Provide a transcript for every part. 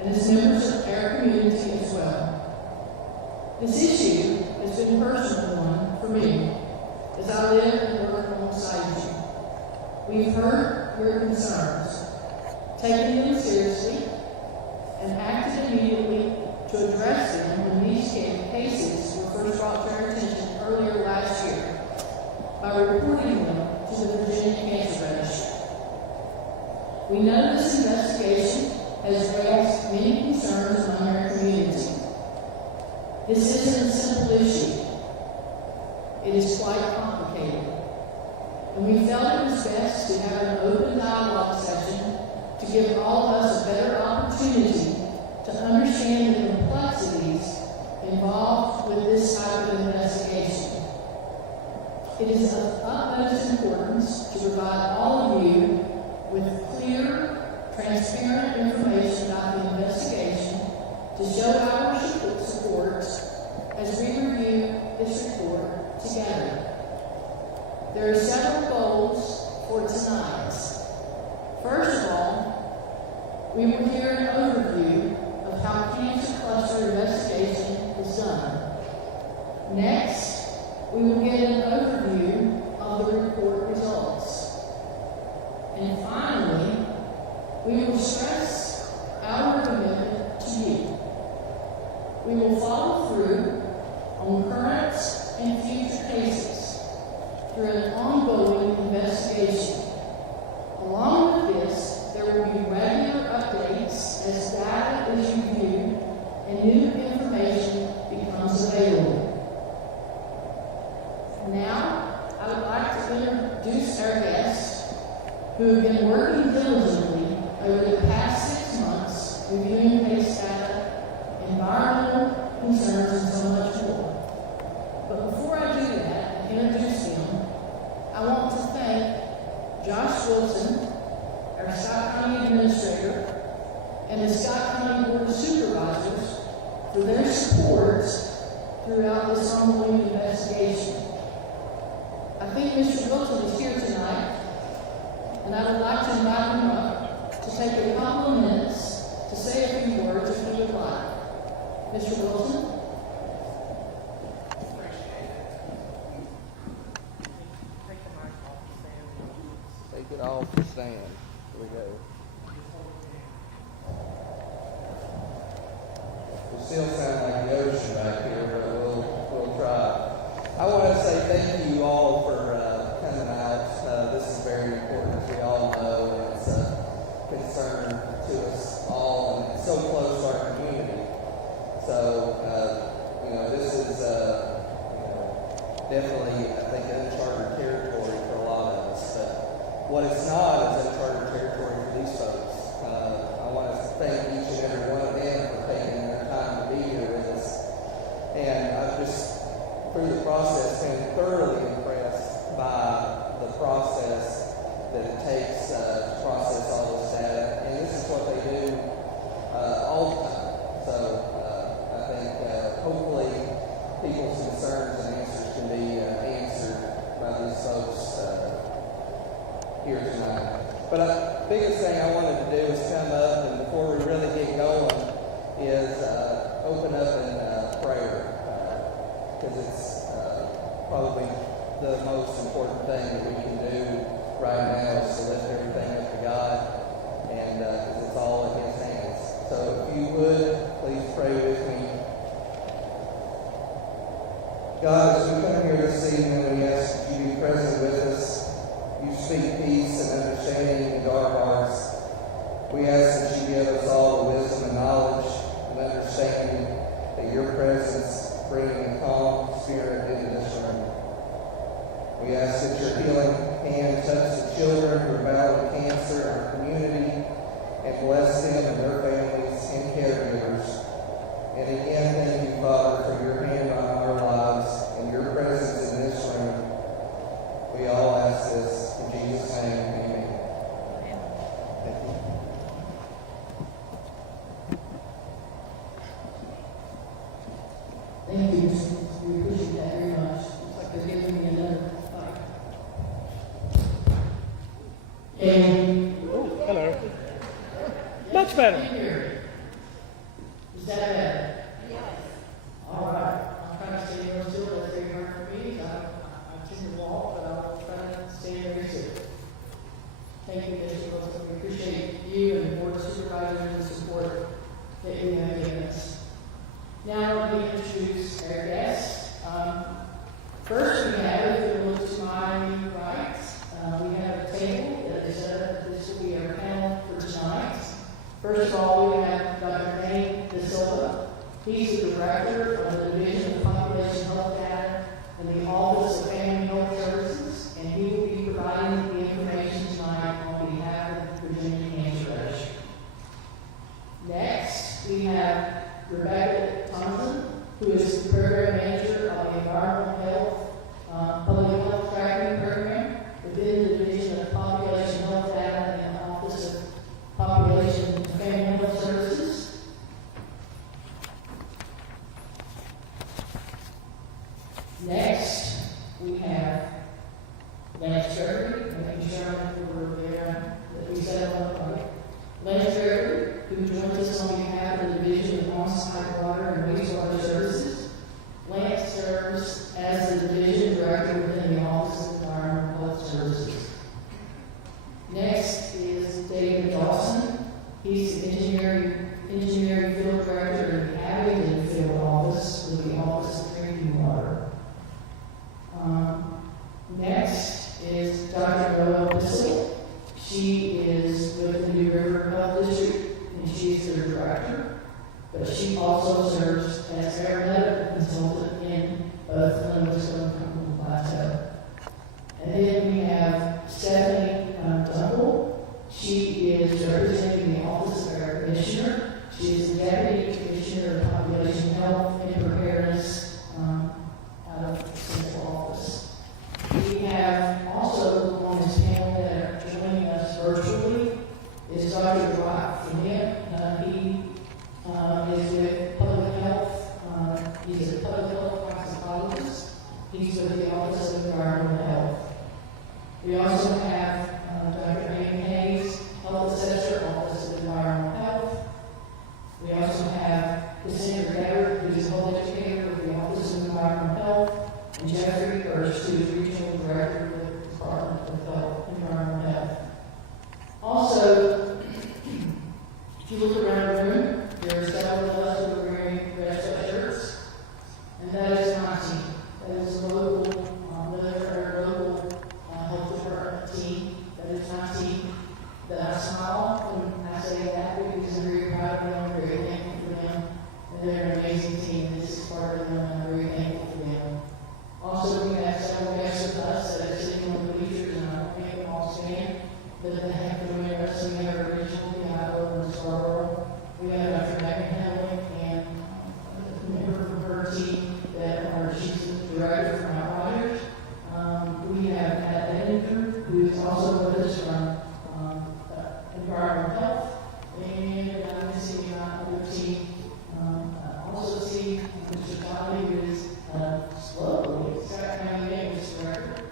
and as members of our community as well. This issue has been a personal one for me as I live and work alongside you. We've heard your concerns, taken them seriously, and acted immediately to address them when these cases were first brought to our attention earlier last year by reporting them to the Virginia Cancer Registry. We know this investigation has raised many concerns among our community. This isn't a simple issue. It is quite complicated. And we felt it was best to have an open dialogue session to give all of us a better opportunity to understand the complexities involved with this type of investigation. It is of utmost importance to provide all of you with clear, transparent information about the investigation to show our support as we review this report together. There are several goals for tonight. First of all, we will hear an overview of how cancer cluster investigation is done. Next, we will get an overview of the report results. And finally, we will stress our commitment to you. We will follow through on current and future cases through an ongoing investigation. Along with this, there will be regular updates as data is reviewed and new information becomes available. Now, I would like to introduce our guests who have been working diligently over the past 6 months reviewing case data, environmental concerns, and so much more. But before I do that and introduce them, I want to thank Josh Wilson, our Scott County Administrator, and the Scott County Board of Supervisors for their support throughout this ongoing investigation. I think Mr. Wilson is here tonight, and I would like to invite him up to take a couple of minutes to say a few words if he would like. Mr. Wilson? Take it off the stand. Here we go. We still sound like the ocean back here, but we'll try. I want to say thank you all for coming out. This is very important, as we all know, and it's a concern to us all, and it's so close to our community. So, this is definitely, I think, uncharted territory for a lot of us. But what it's not is uncharted territory for these folks. I want to thank each and every one of them for taking their time to be here with us. And I've just, through the process, been thoroughly impressed by the process that it takes to process all this data. And this is what they do all the time. So I think hopefully people's concerns and answers can be answered by these folks here tonight. But the biggest thing I wanted to do is come up, and before we really get going, is open up in prayer, because it's probably the most important thing that we can do right now is to lift everything up to God, and because it's all in His hands. So if you would, please pray with me. God, as we come here this evening, we ask that you be present with us. You speak peace and understanding into our hearts. We ask that you give us all the wisdom and knowledge and understanding that your presence bringing a calm spirit into this room. We ask that your healing hand touch the children who are battling cancer in our community and bless them and their families and caregivers. And again, thank you, Father, for your hand on our lives and your presence in this room. We all ask this in Jesus' name. Amen. Thank you. Thank you. We appreciate that very much. Looks like they're giving me another fight. And hello. Much better. Is that better? All right. I'm trying to stay real still. That's very hard for me. I tend to walk, but I'll try to stay very still. Thank you, Mr. Wilson. We appreciate you and the board of supervisors and the support that you have given us. Now, let me introduce our guests. First, we have, if you look to my right, we have a table that is set up. This will be our panel for tonight. First of all, we have Dr. Nate De Silva. He's the director of the Division of Population Health Data in the Office of Family Health Services, and he will be providing the information tonight on behalf of the Virginia Cancer Registry. Next, we have Rebecca Thompson, who is the program manager of the Environmental Health Public Health Tracking Program within the Division of Population Health Data in the Office of Population and Family Health Services. Next, we have Lance Gregory, making sure we're there that we set up on the right. Lance Gregory, who joins us on behalf of the Division of On-Site Water and Wastewater Services. Lance serves as the Division Director within the Office of Environmental Health Services. Next is David Dawson. He's the Engineering Field Director in the Abington Field Office with the Office of Drinking Water. Next is Dr. Noelle Bissell. She is with the New River Health District, and she's their director. But she also serves as our medical consultant in both Livingstone and Cumberland Plateau. And then we have Stephanie Dunkel. She is representing the Office of our Commissioner. She is the Deputy Commissioner of Population Health and Preparedness out of the Central Office. We have also on this panel that are joining us virtually is Dr. Dwight Finette. He is with Public Health. He's a public health toxicologist. He's with the Office of Environmental Health. We also have Dr. Amy Hayes, Health Assessor, Office of Environmental Health. We also have Cassandra Gabbard, who's a health educator with the Office of Environmental Health, and Jeffrey Hurst, who is Regional Director with the Department of Health and Environmental Health. Also, if you look around the room, there are several of us who are wearing red sweatshirts, and that is my team. That is the local, our local health department team. That is my team. That I smile when I say that because I'm very proud of them, very thankful for them, and they're an amazing team. This is part of them, and I'm very thankful for them. Also, we have several guests with us that are sitting on the bleachers, and I don't make them all stand, but they have to join us. We have our regional PIO in Scarborough. We have Dr. Megan Henley and a member from her team that she's the director from Outriders. We have Matt Edinson, who is also with us from Environmental Health, and I'm missing another team. I also see Mr. Tommy, who is slowly County Maintenance Director.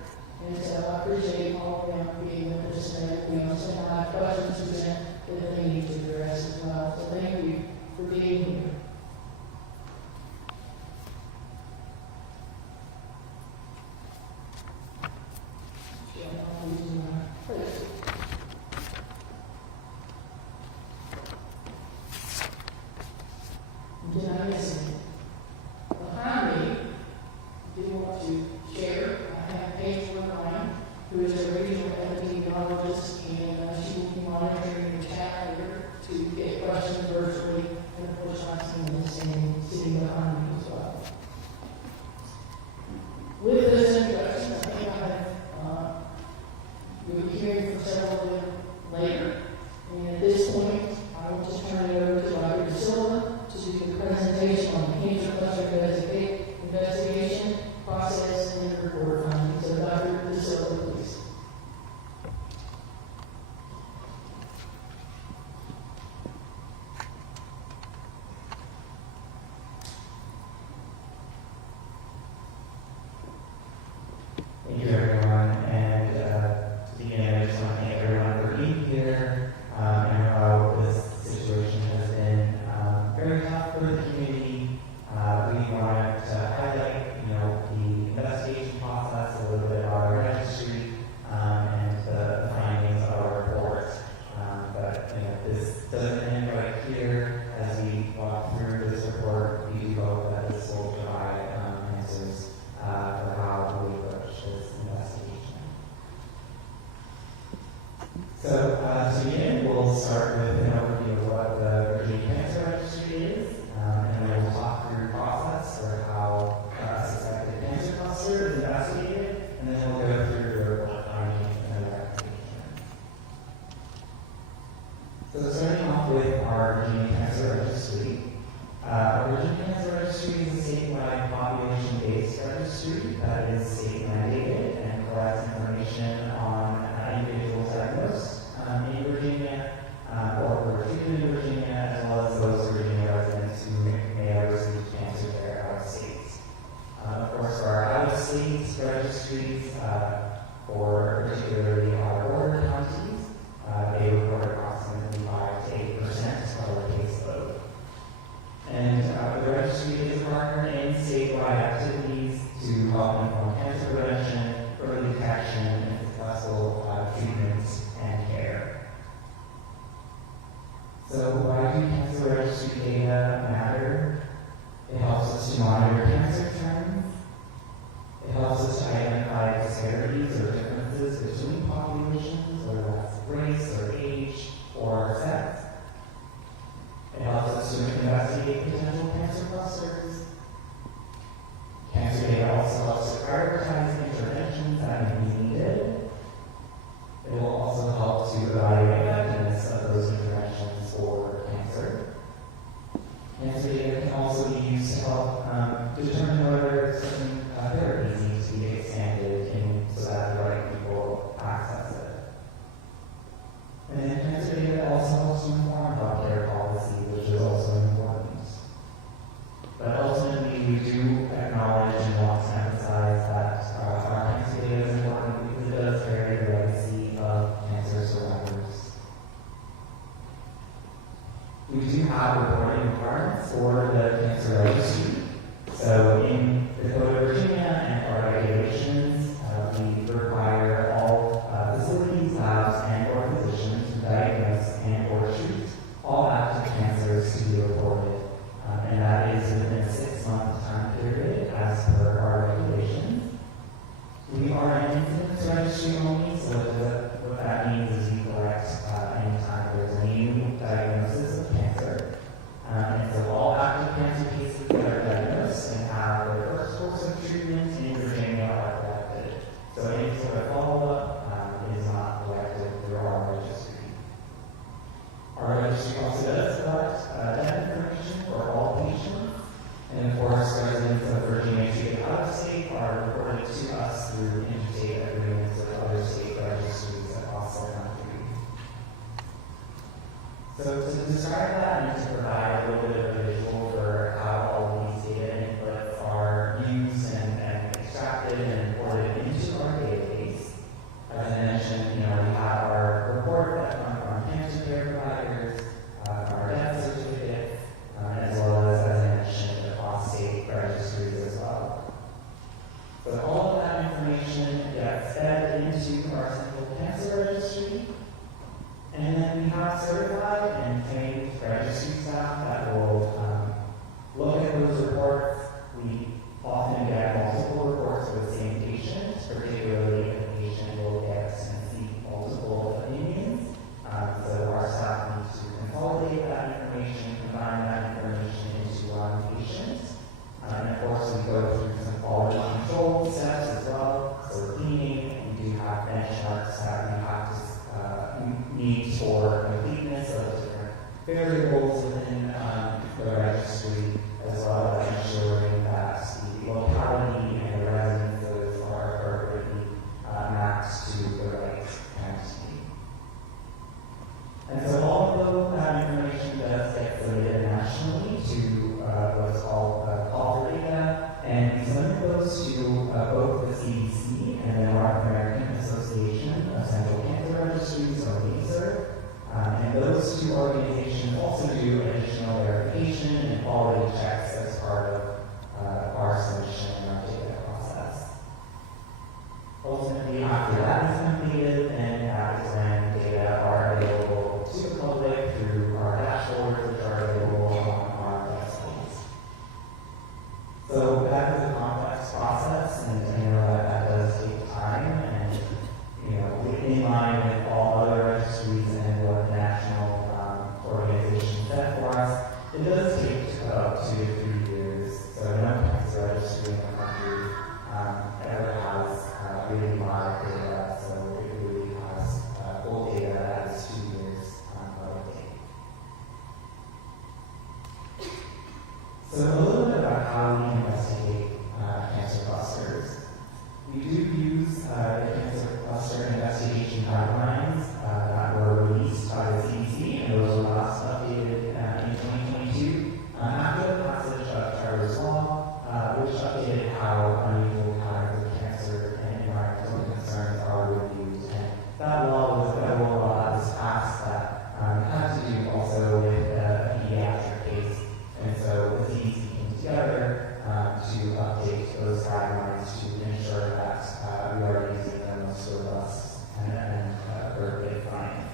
And so I appreciate all of them being with us today. We also have questions to present that they need to address as well. So thank you for being here. Did I miss anything? Behind me, I do want to share, I have Paige Woodline, who is a regional epidemiologist, and she will be monitoring the chat later to get questions virtually, and of course my team is sitting behind me as well. With this introduction, I think I have, you'll be hearing from several of them later, and at this point, I will just turn it over to Dr. De Silva to do the presentation on very tough for the community. We wanted to highlight, the investigation process, a little bit about our registry, and the findings of our report. But this doesn't end right here. As we walk through this report, we do hope that this will provide answers for how we approach this investigation. So to begin, we'll start with an overview of what the Virginia Cancer Registry is, and then we'll talk through the process for how a suspected cancer cluster is investigated, and then we'll go through the report findings and the recommendation. So starting off with our Virginia Cancer Registry. Our Virginia Cancer Registry is a statewide population-based registry that is state-mandated and collects information on individuals diagnosed in Virginia or who are treated in Virginia, as well as those Virginia residents who may have received cancer care out of state. Of course, for our out-of-state registries, for particularly our border counties, they report approximately 5 to 8% of our caseload. And the registry is a partner in statewide activities to help inform cancer prevention, early detection, and successful treatment and care. So why do cancer registry data matter? It helps us to monitor cancer trends. It helps us to identify disparities or differences between populations, whether that's race or age or sex. It helps us to investigate potential cancer clusters. Cancer data also helps to prioritize interventions that may be needed. It will also help to evaluate the effectiveness of those interventions for cancer. Cancer data can also be used to help determine whether certain therapies need to be expanded so that the right people access it. And then cancer data also helps to inform healthcare policy, which is also important. But ultimately, we do acknowledge and want to emphasize that our cancer data is important because it does carry the legacy of cancer survivors. We do have reporting requirements for the cancer registry. So in the Code of Virginia and our regulations, we require all facilities, labs, and or physicians who diagnose and or treat all active cancers to be reported. And that is within a 6-month time period as per our regulations. We are an incidence registry only, so what that means is we collect anytime there's a new diagnosis of cancer. And so all active cancer cases that are diagnosed and have their first course of It does take about 2 to 3 years, so no cancer registry in the country ever has really live data, so it really has full data that is 2 years of date. So a little bit about how we investigate cancer clusters. We do use the cancer cluster investigation guidelines that were released by the CDC, and those were last updated in 2022 after the passage of Charter's Law, which updated how unusual patterns of cancer and environmental concerns are reviewed. And that law was a federal law that was passed that had to do also with a pediatric case. And so the CDC came together to update those guidelines to ensure that we are using the most robust and appropriate science.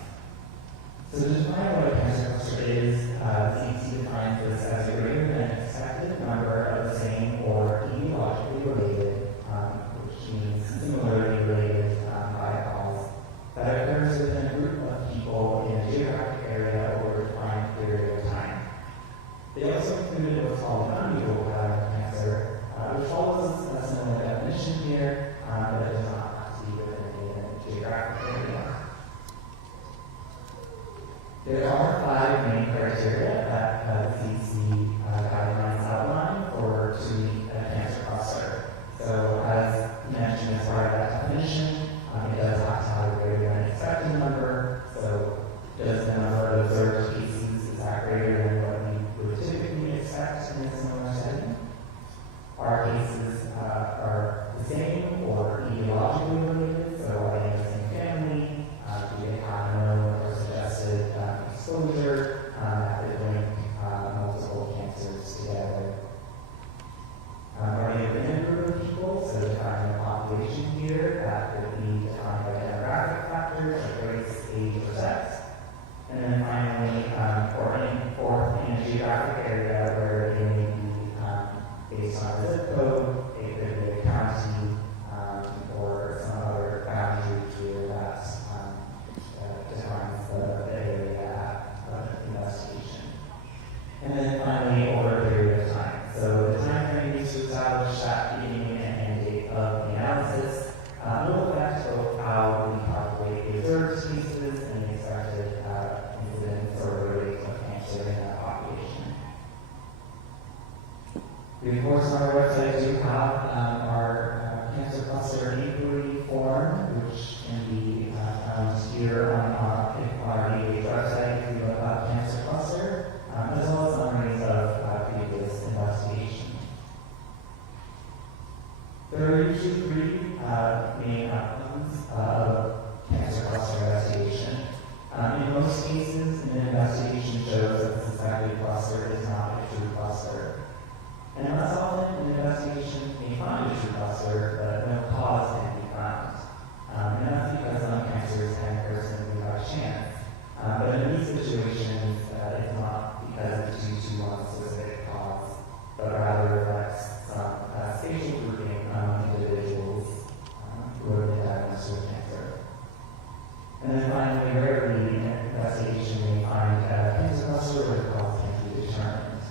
So to define what a cancer cluster is, CDC defines this as a greater than expected number of the same or etiologically related, which means similarly related by cause, that occurs within a group of people in a geographic area over a defined period of time. They also included what's called an unusual pattern of cancer, which follows a similar definition here, but it does not have to be within a geographic area. There are 5 main criteria that the CDC guidelines outline for to meet a cancer cluster. So as mentioned as part of that definition, it does have to have a greater than expected number. So does the number of observed cases, is that greater than what we would typically expect in a similar setting? Our cases are the same or etiologically related, so are they in the same family? Do they have known or suggested exposure that could link multiple cancers together? Are they within a group of people, so defining a population here that could be defined by demographic factors like race, age, or sex? And then finally, or in a geographic area where they may be based on a zip code, it could be a county, or some other boundary here that defines the area of investigation. And then finally, over a period of time. So the time frame used to establish that beginning and end date of the analysis will affect both how we calculate the observed cases and the expected incidence or rate of cancer in that population. We, of course, on our website do have our cancer cluster inquiry form, which can be found here on our EAH website if you look up cancer cluster, as well as summaries of previous investigation. There are usually 3 main outcomes of cancer cluster investigation. In most cases, an investigation shows that the suspected cluster is not a true cluster. And less often, an investigation may find a true cluster, but no cause can be found. And that's because some cancers can occur simply by chance. But in these situations, it's not because it's due to one specific cause, but rather reflects some spatial grouping among individuals who have been diagnosed with cancer. And then finally, rarely, an investigation may find a cancer cluster where the cause can be determined.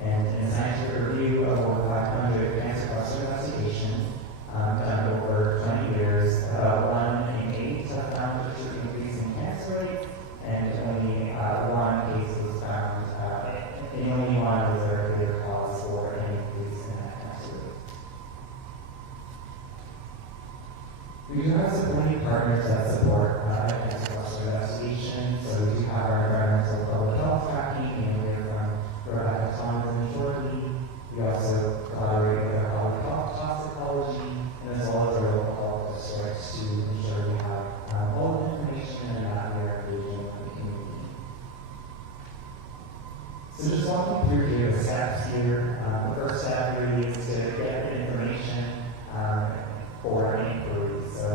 And in a scientific review of over 500 cancer cluster investigations done over 20 years, about 1 in 8 have found a true increase in cancer rates, and only 1 case was found, in only 1 was there a clear cause for an increase in that cancer rate. We do have supporting partners that support cancer cluster investigation, so we do have our environmental public health tracking, and we're from Rebecca Thomas and Jordan. We also collaborate with our public health toxicology, and as well as our local health districts to ensure we have all the information and that we are engaging with the community. So just walking through here the steps here. The first step really is to get the information for an inquiry. So,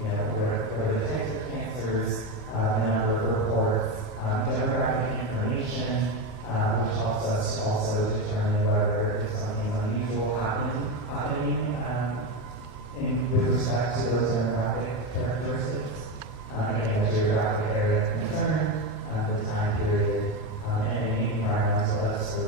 where the types of cancers, the number of reports, demographic information, which helps us to also determine whether there's something unusual happening with respect to those demographic characteristics, and the geographic area of concern, the time period, and any environmental episode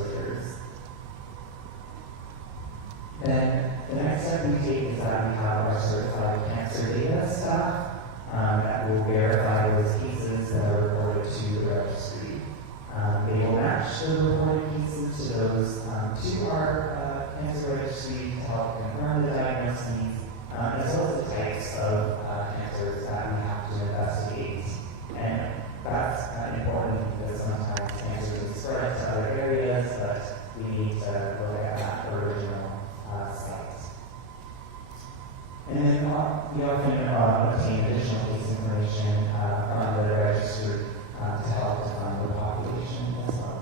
to our cancer registry to help confirm the diagnoses, as well as the types of cancers that we have to investigate. And that's important because sometimes cancer is spread to other areas, but we need to look at that original site. And then we often obtain additional case information from the registry to help define the population as well.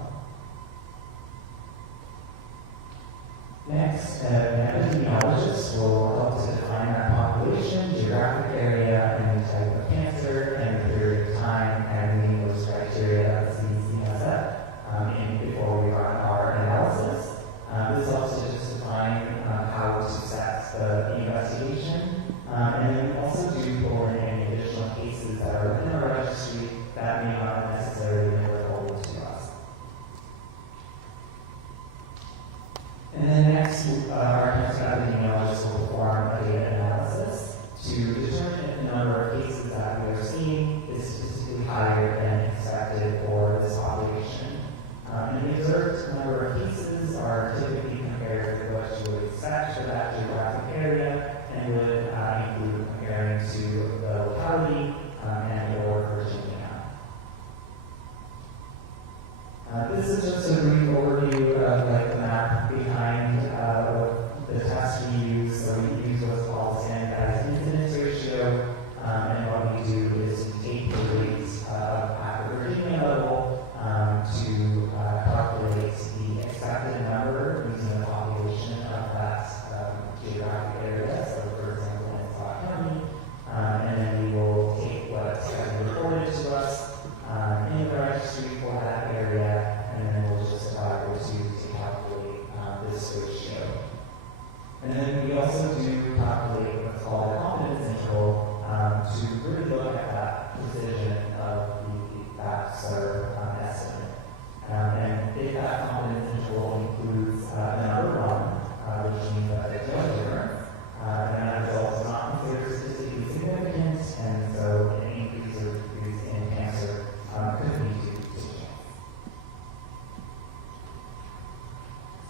Next, an epidemiologist will help to define that population, geographic area, and the type of cancer, and the period of time, and meeting those criteria that the CDC has set before we run our analysis. This helps to just define how to set the investigation, and then we also do pull in any additional cases that are within our registry that may not necessarily be available to us. And then next, our cancer epidemiologist will perform a data analysis to determine if the number of cases that we are seeing is statistically higher than expected for this population. And the observed number of cases are typically compared with what you would expect for that geographic area, and would include comparing to the locality and or Virginia. This is just a brief overview of the map behind the test we use. So we use what's called standardized incidence ratio, and what we do is we take the rates at the Virginia level to calculate the expected number using the population of that geographic area. So for example, in Scott County, and then we will take what has been reported to us in the registry for that area, and then we'll just apply those to calculate this ratio. And then we also do calculate what's called a confidence interval to really look at that precision of that sort of estimate. And if that confidence interval includes the number 1, which means that there's no difference, then that result is not considered statistically significant, and so an increase or decrease in cancer could lead to change.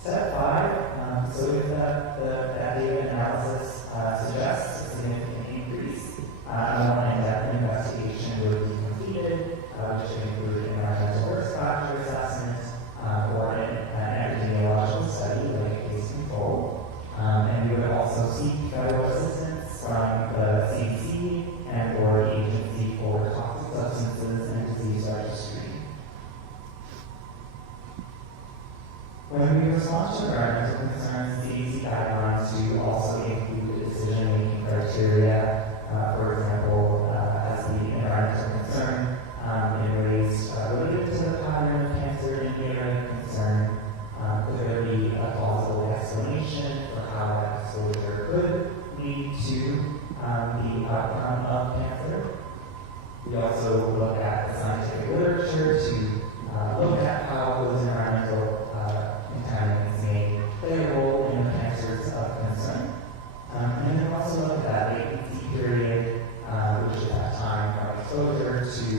Step 5, so if that data analysis suggests a significant increase, a more in-depth investigation would be completed, which would include environmental risk factor assessment or an epidemiological study like a case control. And we would also seek federal assistance from the CDC and or the Agency for Toxic Substances and Disease Registry. When we respond to environmental concerns, CDC guidelines do also include decision-making criteria. For example, as the environmental concern in ways related to the pattern of cancer in the area of concern, could there be a plausible explanation for how that exposure could lead to the outcome of cancer? We also look at the scientific literature to look at how those environmental contaminants may play a role in the cancers of concern. And then also look at that latency period, which is that time from exposure to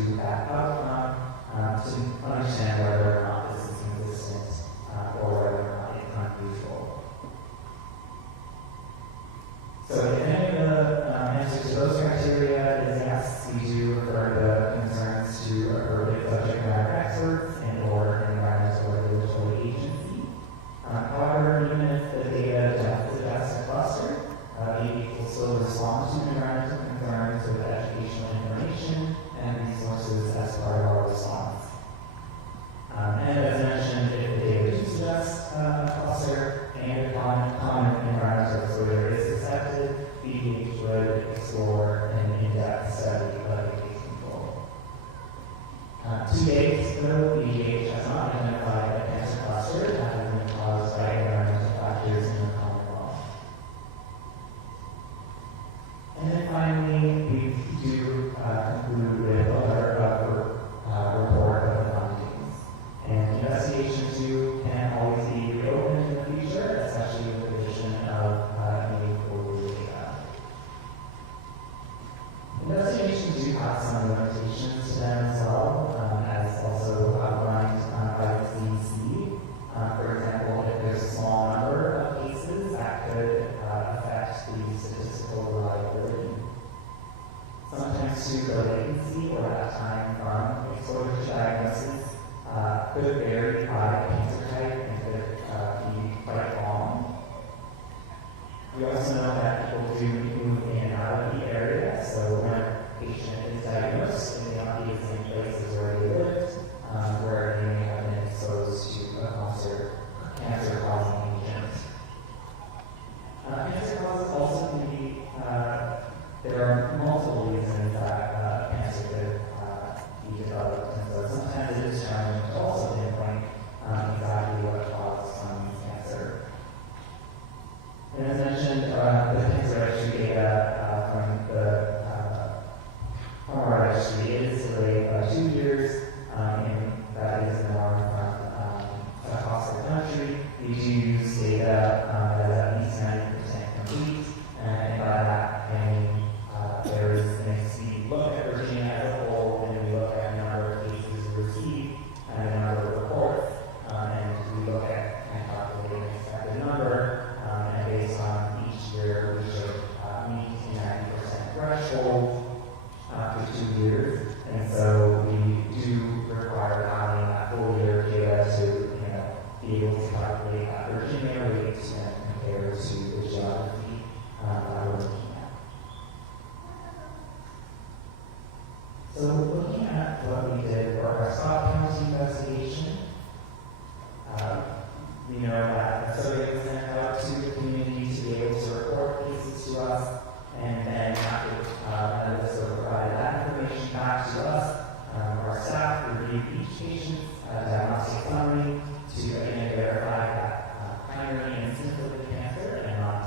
we know that a survey was sent out to the community to be able to report cases to us, and then after another survey provided that information back to us, our staff reviewed each patient's diagnostic summary to again verify that primary incidence of the cancer and not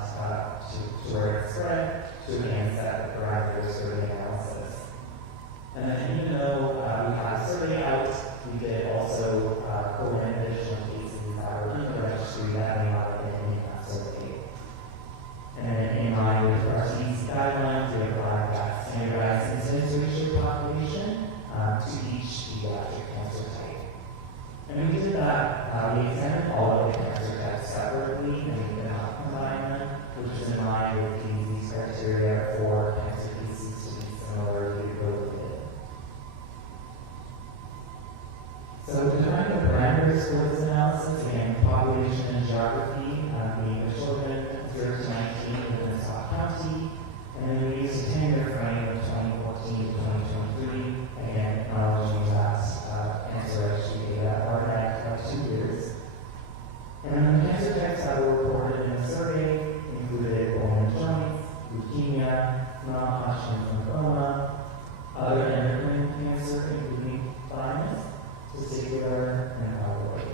to where it spread, to again set the parameters for the analysis. And then even though we had a survey out, we did also pull in additional cases that were in the registry that may not have been in that survey. And then in line with our CDC guidelines, we applied that standardized incidence ratio population to each pediatric cancer type. And we did that, we examined all of the cancer types separately, and we did not combine them, which is in line with the disease criteria for cancer cases to be similarly related. So defining the parameters for this analysis, again, population and geography, being the children 0 to 19 within Scott County, and then we used a 10-year frame of 2014 to 2023, again, acknowledging that cancer registry data are at 2 years. And then the cancer types that were reported in the survey included bone and joints, leukemia, non-Hodgkin's lymphoma, other endocrine cancer, including thymus, testicular, and thyroid.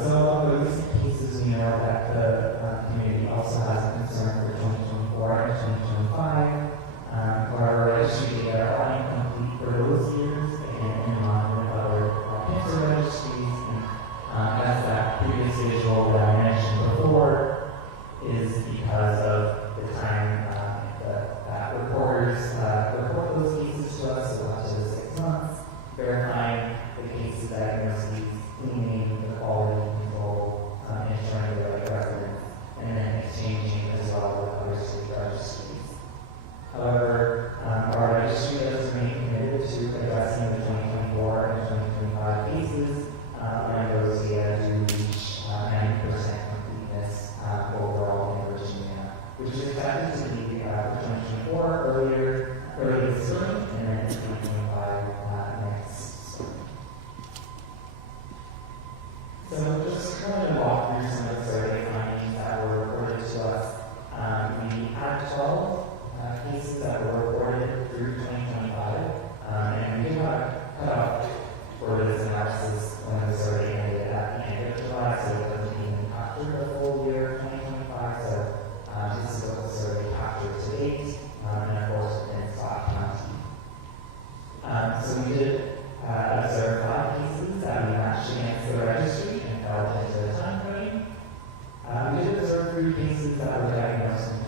So among the recent cases, we know that the community also has a concern for 2024 and 2025. Our registry data are incomplete for those years, again, in line with other cancer registries. And as that previous visual that I mentioned before is because of the time that reporters report those cases to us, so up to the 6 months, verifying the cases, diagnoses, cleaning, the quality control, ensuring the right records, and then exchanging as well with other state registries. However, our registry does remain committed to addressing the 2024 and 2025 cases, and those data do reach 90% completeness overall in Virginia, which is expected to be for 2024 early this spring, and then 2025 next spring. So just kind of walk through some of the survey findings that were reported to us. We had 12 cases that were reported through 2025, and we did have a cutoff for this analysis when the survey ended at the end of July, so it wasn't even after the full year of 2025. So this is what the survey captured to date, and of course within Scott County. So we did observe 5 cases that we matched against the registry and fell into the time frame. We did observe 3 cases that were diagnosed in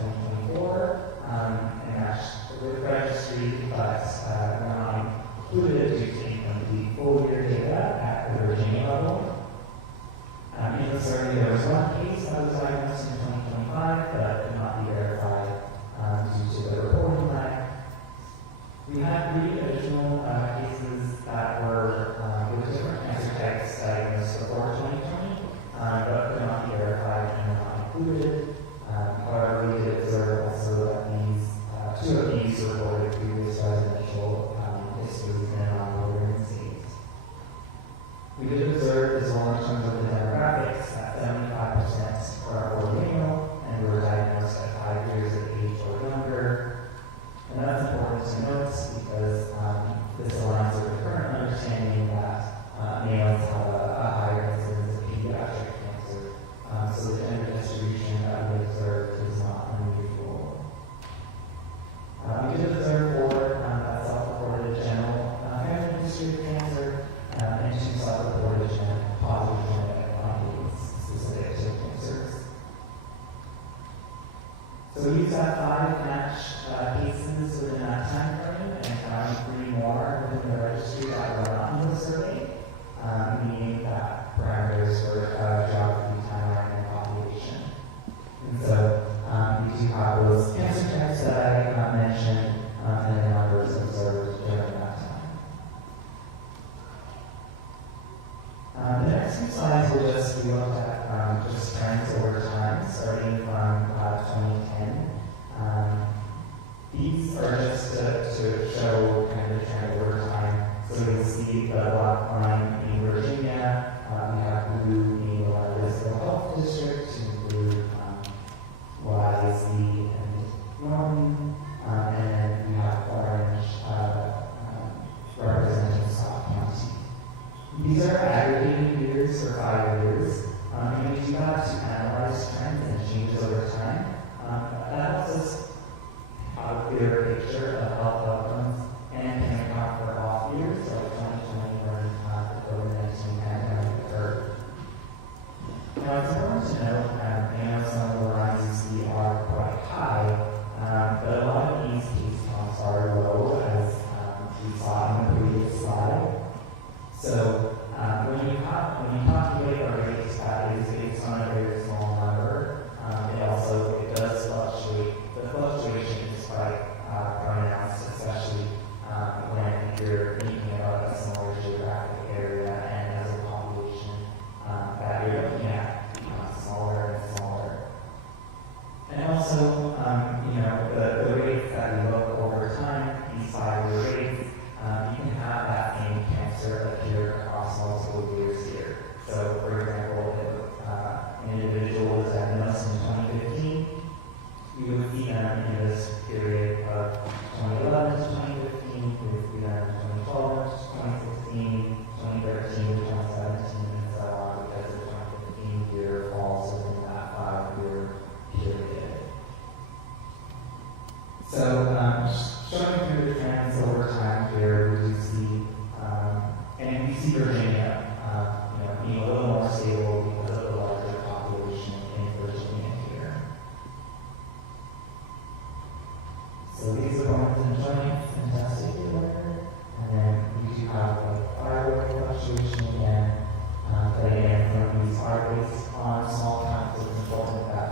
2024 and matched with the registry, but were not included due to incomplete full year data at the Virginia level. In the survey, there was 1 case that was diagnosed in 2025, but could not be verified due to the reporting lag. We had 3 additional cases that were with different cancer types diagnosed before 2020, but could not be verified and were not included. However, we did observe also that these 2 of these reported previous residential histories in non-bordering states. We did observe as well in terms of the demographics that 75% were male and were diagnosed at 5 years of age or younger. And that's important to note because this aligns with the current understanding that males have a higher incidence of pediatric cancer. So the gender distribution that we observed is not unusual. We did observe 4 self-reported general family history of cancer and 2 self-reported positive genetic findings specific to cancers. So we used that 5 matched cases within that time frame and found 3 more within the registry that were not in the survey, meaning that parameters for geography, timeline, and population. And so we do have those cancer types that I mentioned and the numbers observed during that time. The next few slides will just be looked at just trends over time, starting from 2010. These are just to show kind of the trend over time. So you'll see the black line in Virginia aggregating years for 5 years, and we do that to analyze trends and changes over time. That helps us have a clearer picture of health outcomes and can account for off years, like 2020 when the COVID-19 pandemic occurred. Now, it's important to note, I know some of the lines you see are quite high, but a lot of these case counts are low, as we saw in the previous slide. So, when you calculate a rate that is based on a very small number, it does fluctuate. The fluctuation is quite pronounced, especially when you're thinking about a smaller geographic area and as a population that you're looking at smaller and smaller. And also, the rates that we look over time, these 5-year rates, you can have that same cancer appear across multiple years here. So, for example, if an individual was diagnosed in 2015, you would see them in this period of 2011 to 2015, you would see them in 2012 to 2016, 2013 to 2017, and so on, because the 2015 year falls within that 5-year period. So, showing through the trends over time here, we do see, and we see Virginia, being a little more stable because of the larger population in Virginia here. So these are bones and joints and testicular, and then we do have like thyroid fluctuation again. But again, when these are based on small counts, it's important that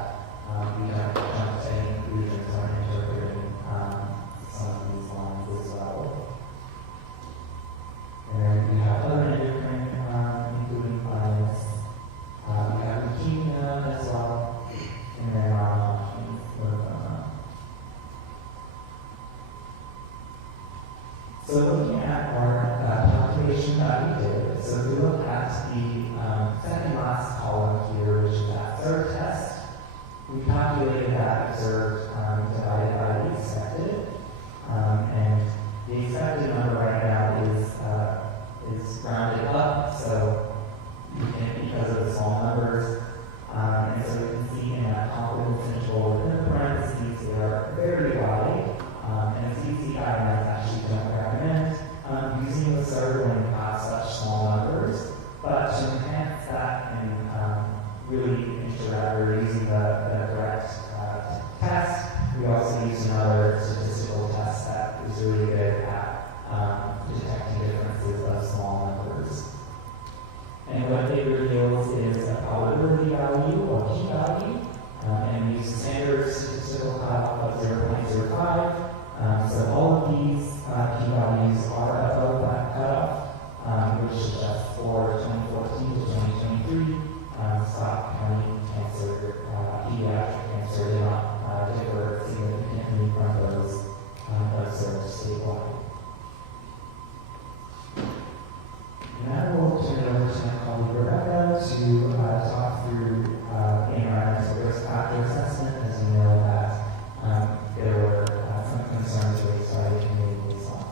we don't jump to any conclusions when interpreting some of these lines as well. And then we have other endocrine, including finance. We have leukemia as well, and then lymphoma. So looking at our calculation that we did, so if we look at the second last column here, which is that third test, we calculated that observed divided by the expected, and the expected number right now is rounded up, so you can, because of the small numbers, and so you can see in that confidence interval within the parentheses, they are very wide, and CDC guidelines actually don't recommend using the SERD when you have such small numbers, but to enhance that and really ensure that we're using the correct test, we also use another statistical test that is really good at detecting differences of small numbers. And what it reveals is a probability value or p-value, and we use a standard statistical cutoff of 0.05. So all of these p-values are above that cutoff, which suggests for 2014 to 2023, Scott County cancer, pediatric cancer did not differ significantly from those observed statewide. And I will turn it over to my colleague Rebecca to talk through the environmental risk factor assessment. As you know, that there were some concerns raised by the community based on.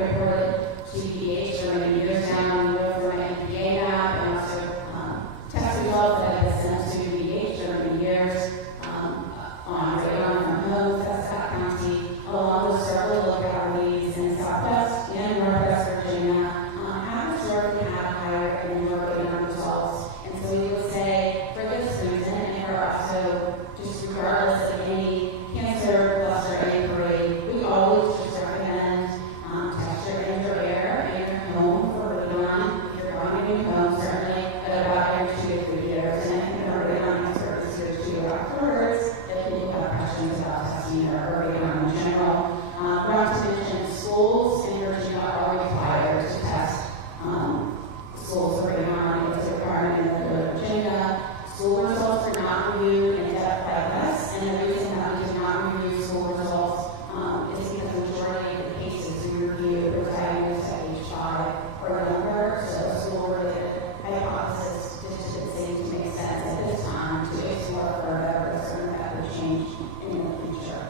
reported to PDH during the years down, for my NPA map, and also test results that I've sent to PDH during the years on radon from homes, that's Scott County, along with several localities in Southwest and Northwest Virginia, have historically had higher and more radon results. And so we would say, for this reason, and for also just regardless of any cancer cluster inquiry, we always just recommend test your indoor air in your home for radon. If you're buying a new home, certainly at about every 2 to 3 years, and if you're radon expert is here to afterwards, if people have questions about testing or radon in general. Not to mention schools in Virginia are required to test schools for radon. It's a requirement in the code of Virginia. School results are not reviewed in depth by us, and the reason that we do not review school results is because the majority of the cases we review were diagnosed at age 5 or younger, so school-related hypothesis just didn't seem to make sense at this time to explore further, but certainly that would change in the future.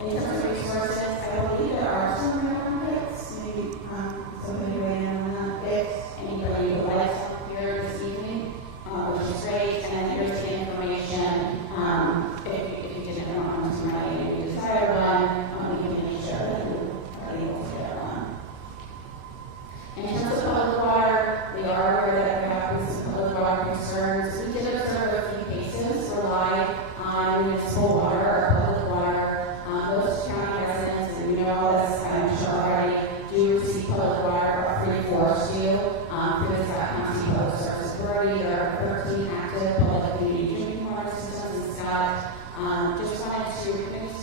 In terms of resources, I believe there are some references, maybe somebody weigh in on that. If anybody would like here this evening, which is great, and here's the information. If you didn't want to write and you desire one, you can make sure that you are able to get one. In terms of public water, we are aware that there have been some public water concerns. We did observe a few cases rely on municipal water or public water. Most county residents, and you know all this, I'm sure already, do receive public water or free force to through the Scott County Public Service Authority. There are 13 active public community drinking water systems in Scott. Just wanted to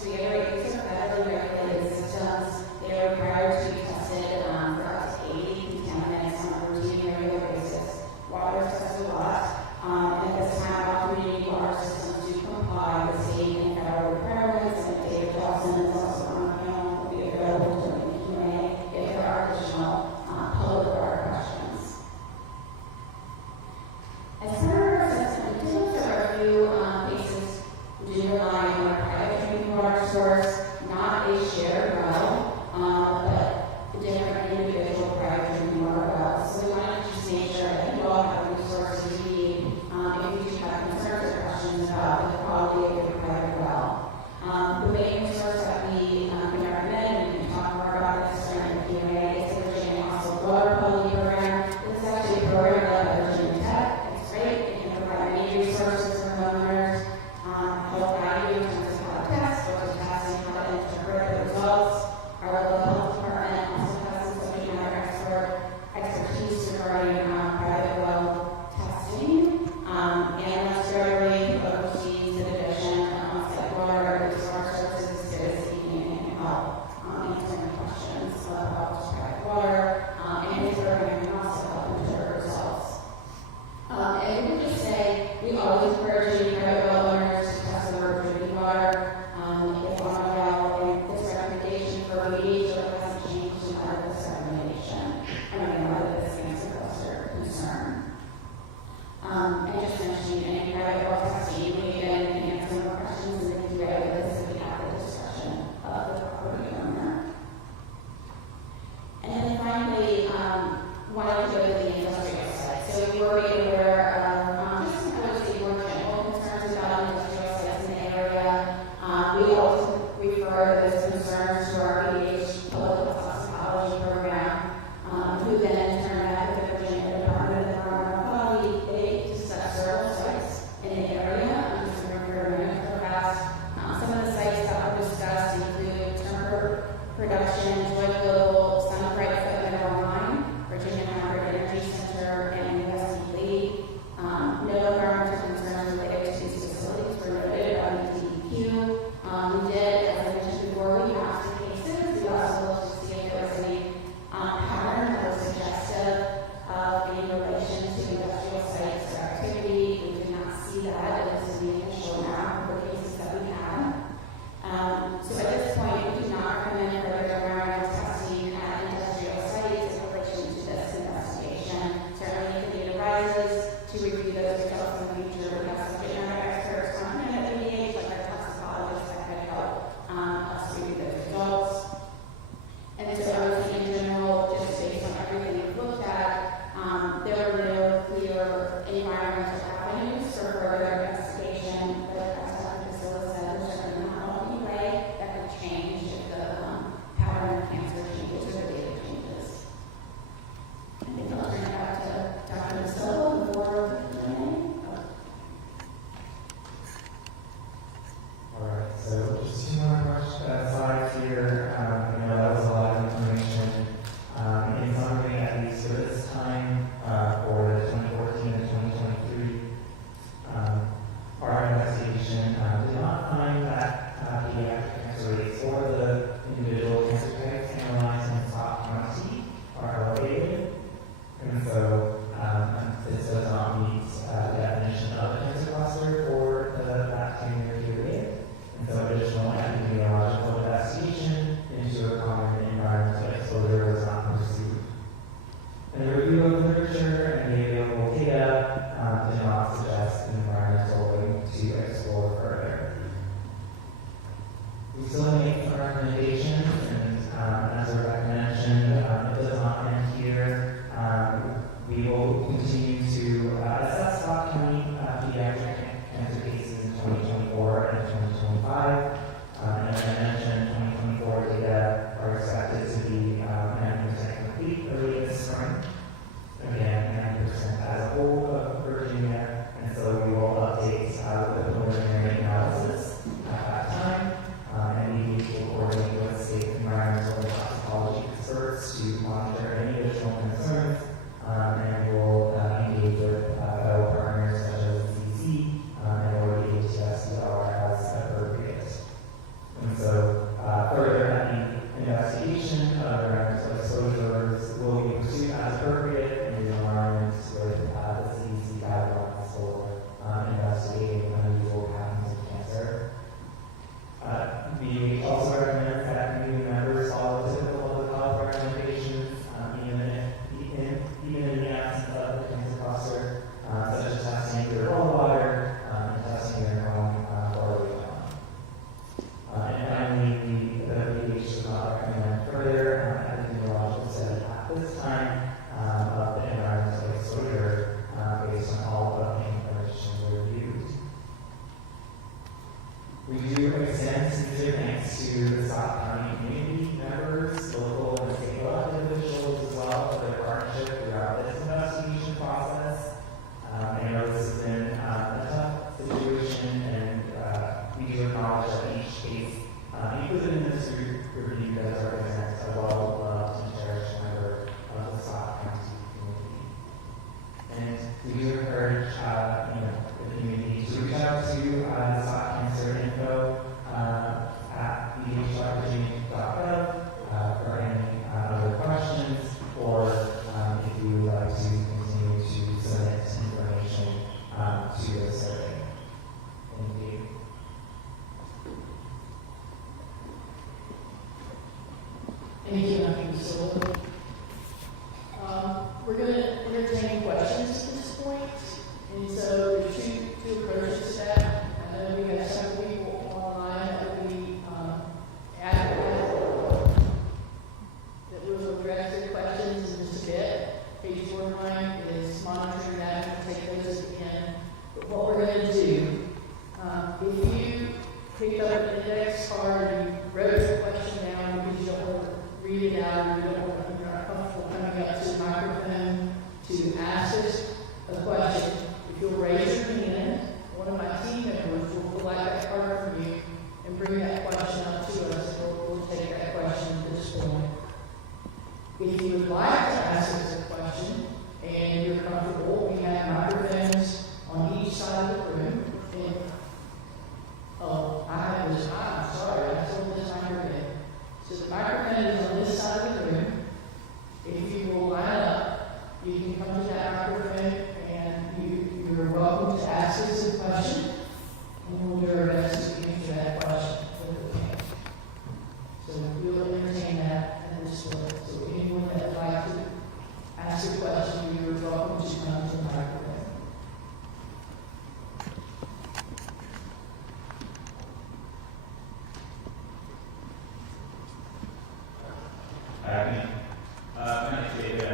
reiterate, these are federally regulated systems. They are required to be tested for up to 80 contaminants on a routine and regular basis. Water is tested a lot. At this time, all community water systems do comply with state and federal requirements, and David Dawson is also on the panel, will be available during the Q&A if there are additional public water questions. As part of our assessment, we did observe a few cases do rely on a private drinking water source, not a shared well, but different individual private drinking water wells. So we wanted to just make sure that you all have the resources you need if you do have concerns or questions about the quality of your private well. The main resource that we can recommend, and we can talk more about this during the Q&A, is the Virginia Household Water Quality Program. This is actually a program led by Virginia Tech. It's great. It can provide many resources for homeowners, help guide you in terms of how to test, what to test, and how to interpret the results. Our local health department also has some subject matter expertise regarding private well testing, and that's regularly oversees the division of on-site water resource services here this evening and can help answering questions about private water, and this program can also help interpret results. And we would just say we always encourage any private well owners to test the word drinking water. If on a well, and this recommendation for remediation hasn't changed in light of this recommendation, in light of this cancer cluster concern. And just mentioning any private well testing, we again can answer more questions and then QA with this if we have the discussion of the property owner. And then finally, wanted to go to the industrial site. So we were made aware of just I would say more general concerns about industrial sites in the area. We also refer those concerns to our PDH public toxicology program, who then in turn met with the Virginia Department of Environmental Quality. They discussed several sites in the area. I'm just going to remember a minute for fast. Some of the sites that were discussed include Turner Production, Joy Global, Sunbright Equipment Online, Virginia Hybrid Energy Center, and USD League. No environmental concerns related to these facilities were noted on the DEQ. We did, as I mentioned before, we asked the cases. We also looked to see if there was any pattern that was suggestive of any relation to industrial sites or activity. We did not see that. This is the initial map of the cases that we had. So at this point, we do not recommend further environmental it does not end here. We will continue to assess Scott County pediatric cancer cases in 2024 and 2025. And as I mentioned, 2024 data are expected to be 90% complete early this spring. Again, 90% as a whole of Virginia, and so we will update the preliminary analysis at that time. And we will coordinate with state environmental and toxicology experts to monitor any additional concerns, and we'll engage with federal partners such as CDC and or the ATSDR as appropriate. And so, further, any investigation of environmental exposures will be pursued as appropriate in alignment with the CDC guidelines for investigating unusual patterns of cancer. We also recommend that community members follow typical public health recommendations, even in the absence of the cancer cluster, such as testing their well water and testing their own water. And finally, the PH does not recommend further epidemiological study at this time of the environmental exposure based on all of the information reviewed. We do extend sincere thanks to the Scott County community members, local and state elected officials as well for their partnership throughout this investigation process. I know this has been a tough situation, and we do acknowledge that each case included in this review does represent a well-loved and cherished member of the Scott County community. And we do encourage the community to reach out to the Scott Cancer Info at ph.virginia.gov for any other questions, or if you would like to continue to submit information to the survey. Thank you. Thank you, Dr. Silva. We're going to entertain questions at this point, and so there's two approaches to that. I know we have several people online that we that will address their questions in just a bit. Page 49 is monitoring that. We'll take those at the end. But what we're going to do, if you picked up an index card and you wrote the question down because you don't want to read it out, and you're not comfortable coming up to the microphone to ask us a question, if you'll raise your hand, one of my team members will collect that card from you and bring that question up to us, and we'll take that question at this point. If you would like to ask us a question and you're comfortable, we have microphones on each side of the room. And, I have this, I'm sorry, I told this microphone. So the microphone is on this side of the room. If you will line up, you can come to that microphone and you're welcome to ask us a question, and we'll do our best to answer that question if we can. So we'll entertain that at this point. So anyone that would like to ask a question, you're welcome to come to the microphone. My name is David.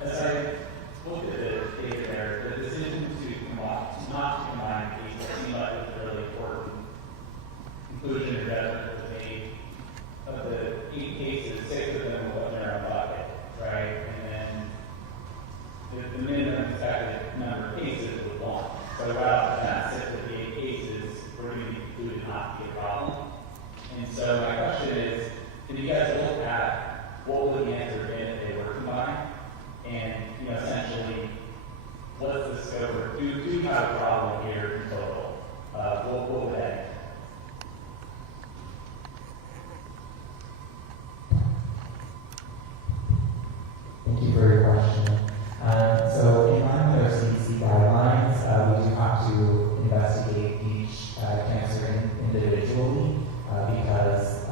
As I looked at the data there, the decision to not combine cases seemed like it was really important. Inclusion and judgment was made of the 8 cases, 6 of them were in their own bucket, right? And then the minimum expected number of cases was 1. So right off the bat, 6 of the 8 cases were going to be concluded not to be a problem. And so my question is, did you guys look at what would the answer have been if they were combined? And, essentially, what's the scope of, do you have a problem here in total? What would that Thank you for your question. So in line with our CDC guidelines, we do have to investigate each cancer individually because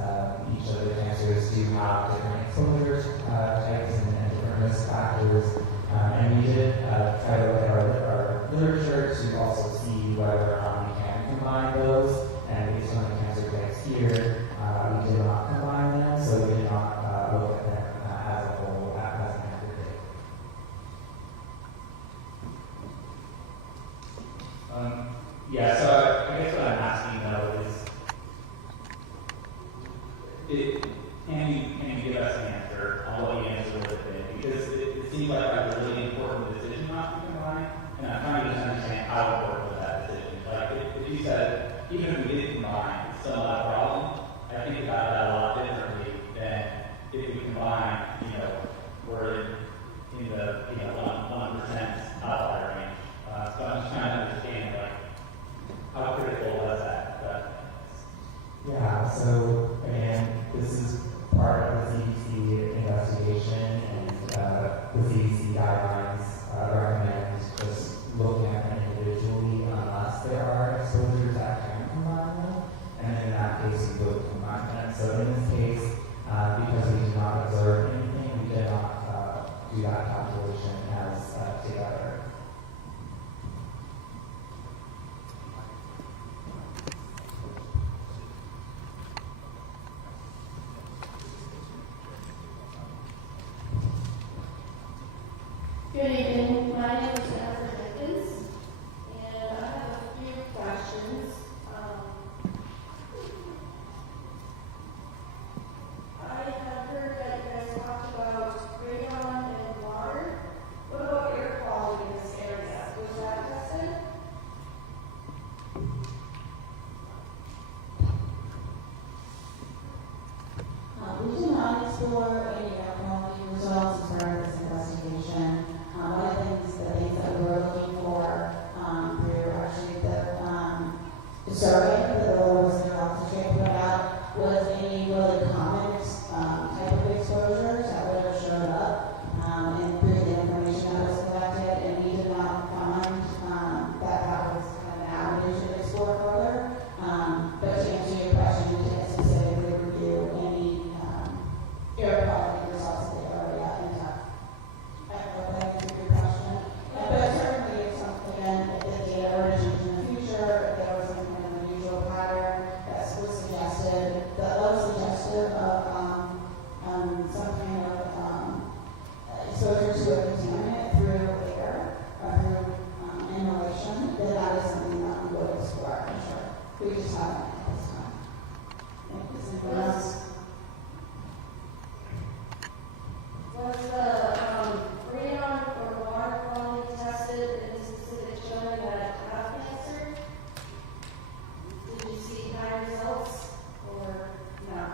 each of the cancers do have different exposure types and different risk factors. And we did try to look at our literature to also see whether or not we can combine those. And based on the cancer types here, we did not combine them, so we did not can you give us an answer on what the answer would have been? Because it seems like a really important decision not to combine, and I'm trying to just understand how important was that decision. Like, if you said, even if we did combine, it's still not a problem, I think about that a lot differently than if we combine, we're in the, 1% outlier range. So I'm just trying to understand, how critical was that? Yeah, so again, this is part of the CDC investigation, and the CDC guidelines recommend just looking at them individually unless there are exposures that can combine them, and in that case, we would combine them. So in this case, because we did not observe anything, we did not do that calculation as together. Good evening. My name is Jennifer Jenkins, and I have a few questions. I have heard that you guys talked about radon and water. What about air quality in this area? Was that tested? We did not explore any air quality results as part of this investigation. One of the things that we were looking for through actually the survey that the Lower Office put out was any really common type of exposures that would have showed up and through the information that was collected, and we did not find that was kind of an avenue to explore further. But to answer your question, we didn't specifically review any air quality results of the area in depth. I hope that answered your question. But certainly if something, if the data were to change in the future, if there was some kind of unusual pattern that was suggested, that was suggestive of some kind of exposure to a contaminant through air or through inhalation, then that is something that we would explore, I'm sure. We just haven't at this time. Is anyone else? Was the radon or water quality tested in specific children that have cancer? Did you see high results or not?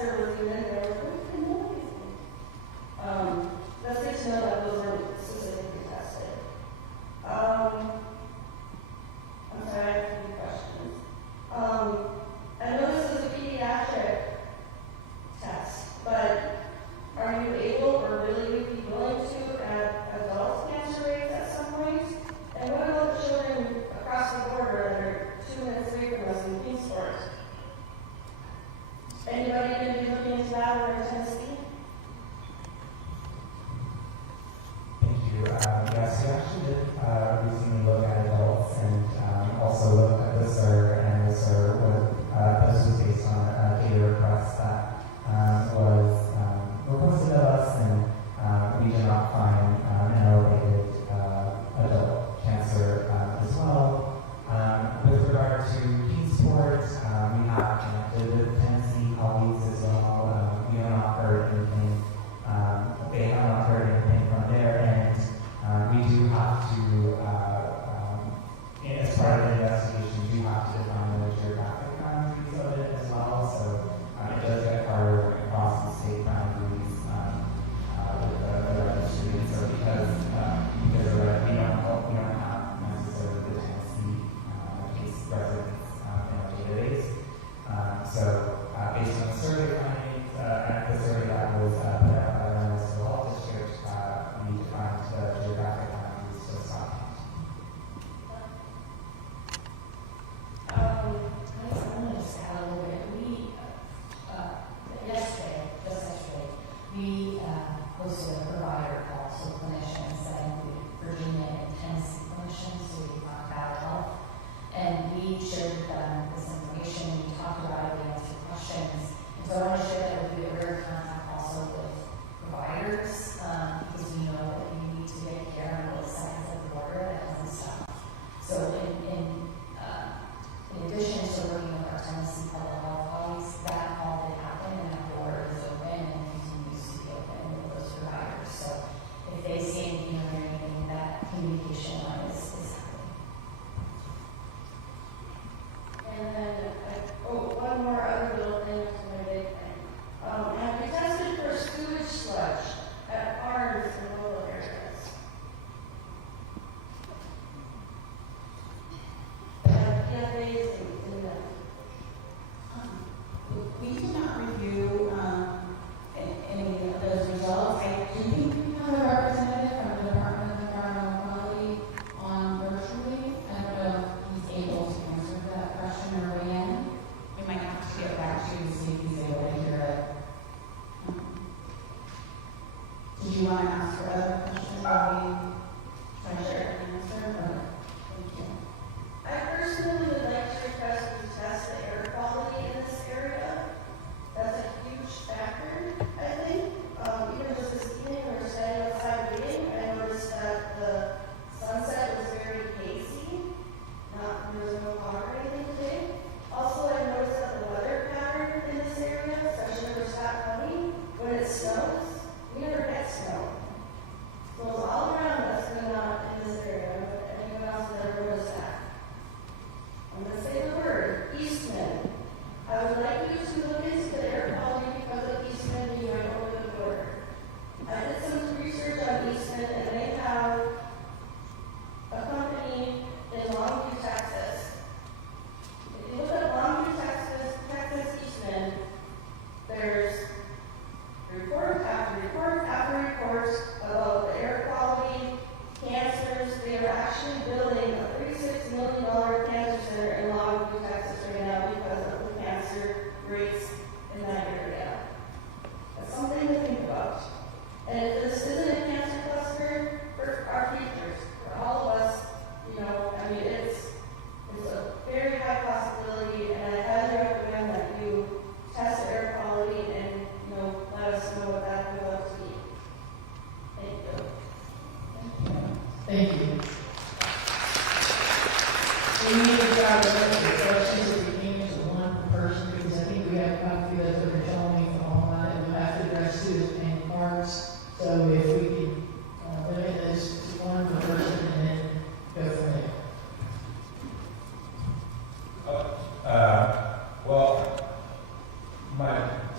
tester was even in there, what can noise? That's good to know that those are specifically tested. I'm sorry, I have a few questions. I know this is a pediatric test, but are you able or will you be willing to add adult cancer rates at some point? And what about the children across the border that are 2 minutes away from us in Kingsport? Anybody going to be looking into that or in Tennessee? Thank you. Yes, we actually did recently look at adults and also look at the SIR, and the SIR this was based on a data request that was requested of us, and we did not find an elevated adult cancer as well. With regard to Kingsport, we have connected with Tennessee colleagues as well.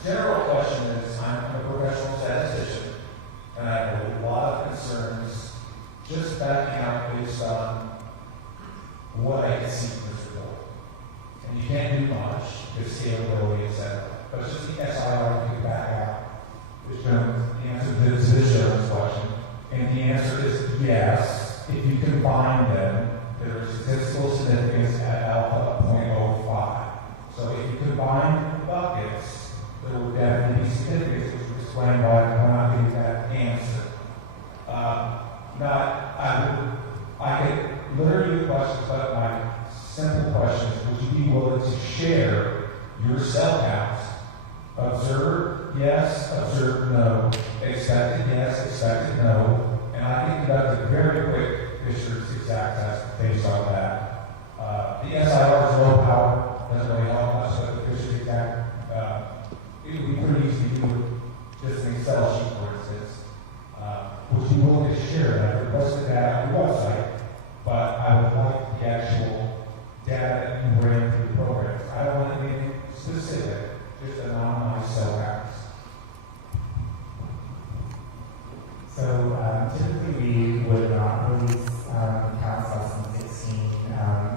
general question is, I'm a professional statistician, and I have a lot of concerns just backing out based on what I can see from this report. And you can't do much with scalability, etc. But it's just the SIR you can back out. Which the answer to this gentleman's question. And the answer is yes. If you combine them, there is statistical significance at alpha 0.05. So if you combine the buckets, there would definitely be significance, which would explain why I'm not getting that answer. I could literally questions, but my simple question is, would you be willing to share your cell counts? Observed, yes. Observed, no. Expected, yes. Expected, no. And I can conduct a very quick Fisher's exact test based on that. The SIR is low power, doesn't really help us, but the Fisher's exact, it would be pretty easy to do with just an Excel sheet, for instance. Would you be willing to share that? The rest of that on your website, but I would like the actual data that you bring to the programs. I don't want anything specific, just anonymized cell counts. So typically we would not release counts less than 16,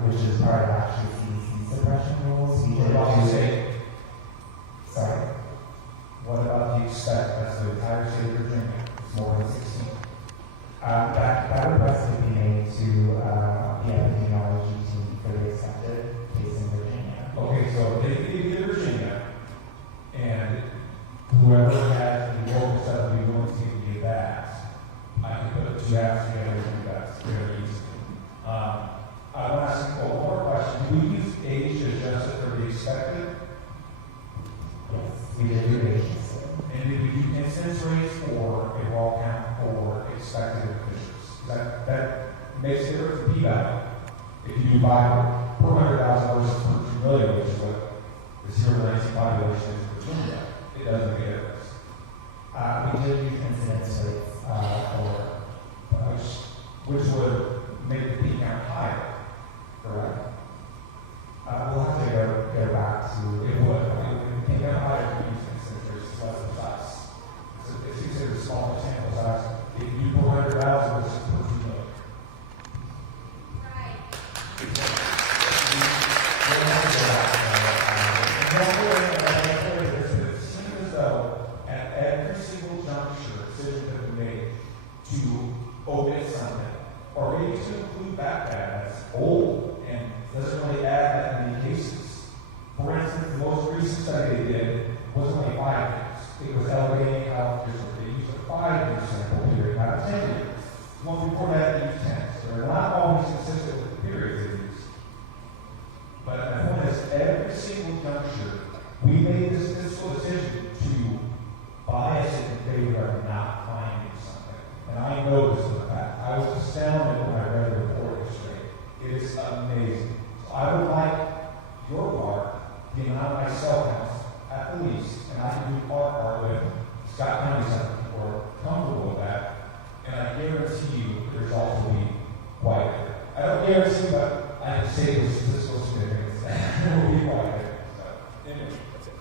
which is part of actually CDC suppression rules. We What did about the do- state? Sorry. What about the expect? That's the entire state of Virginia. It's more than 16. That request could be made to the epidemiology team for the accepted case in Virginia. Okay, so they give you Virginia, and whoever has the local stuff we want to give you that, I can put two apps together and do that. It's very easy. I want to ask you one more question. Do we use age adjusted for the expected? Yes, we did do agency. And did we do incidence rates or a raw count for expected officials? That makes a difference in p-value. If you do by per 100,000 versus per 2 million, which is what the 0 to 19 population is in Virginia, it doesn't make a difference. We did use incidence rates Which would make the p count higher, correct? we'll have to go back to It would. P count higher if you use incidence rates, it's less precise. It's considered a smaller sample size. If you do 400,000 versus per 2 million. It seems as though at every single juncture, decisions have been made to omit something, or maybe to include back data that's old and doesn't really add that many cases. For instance, the most recent study they did was only 5 years. It was elevating how they used a 5-year sample period, not a 10 years. The one before that, they used 10. So they're not always consistent with the periods they use. But the point is, every single juncture, we made this fiscal decision to bias it in favor of not finding something. And I know this for a fact. I was astounded when I read the report yesterday. It is amazing. So I would like your part, the amount of my cell counts at the least, and I can do our part with Scott County Center, who are comfortable with that. And I guarantee you the results will be quite good. I don't guarantee, but I can say it was statistical significance. It will be quite good. So, anyway, that's it.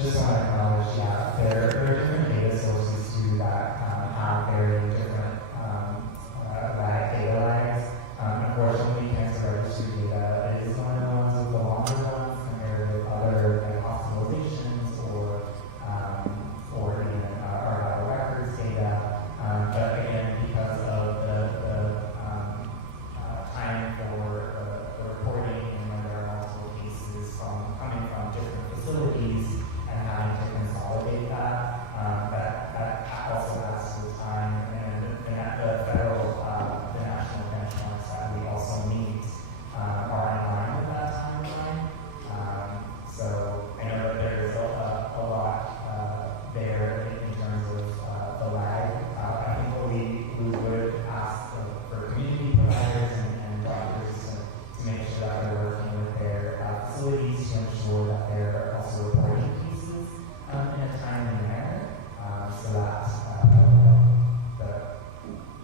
just want to acknowledge, yeah, there are different data sources too that have very different data lags. Unfortunately, cancer registry data is one of the ones with the longer ones compared with other like hospitalizations or even our vital records data. But again, because of the time for the reporting and when there are multiple cases coming from different facilities and having to consolidate that, that also adds to the time. And at the federal, the national benchmarks that we also meet are in line with that timeline. So I know that there is a lot there in terms of the lag. I think what we would ask for community providers and doctors to make sure that they're working with their facilities to ensure that they're also reporting cases in a timely manner, so that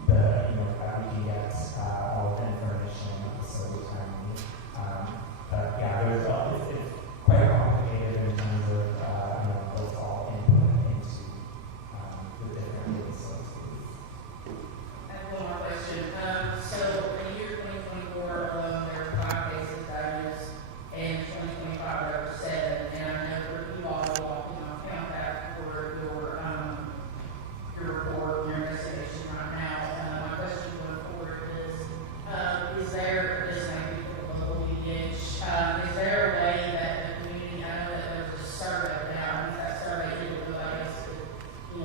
that we can get all of the information so timely. But yeah, it's quite complicated in terms of what's all input into the different data sources. I have one more question. So in the year 2024 alone, there were 5 cases diagnosed, and 2025 there were 7. And I know for you all, count that for your report, your investigation right now. My question going forward is there, this may be for the local PDH, is there a way that the community, I know that there was a survey now, that survey didn't realize to,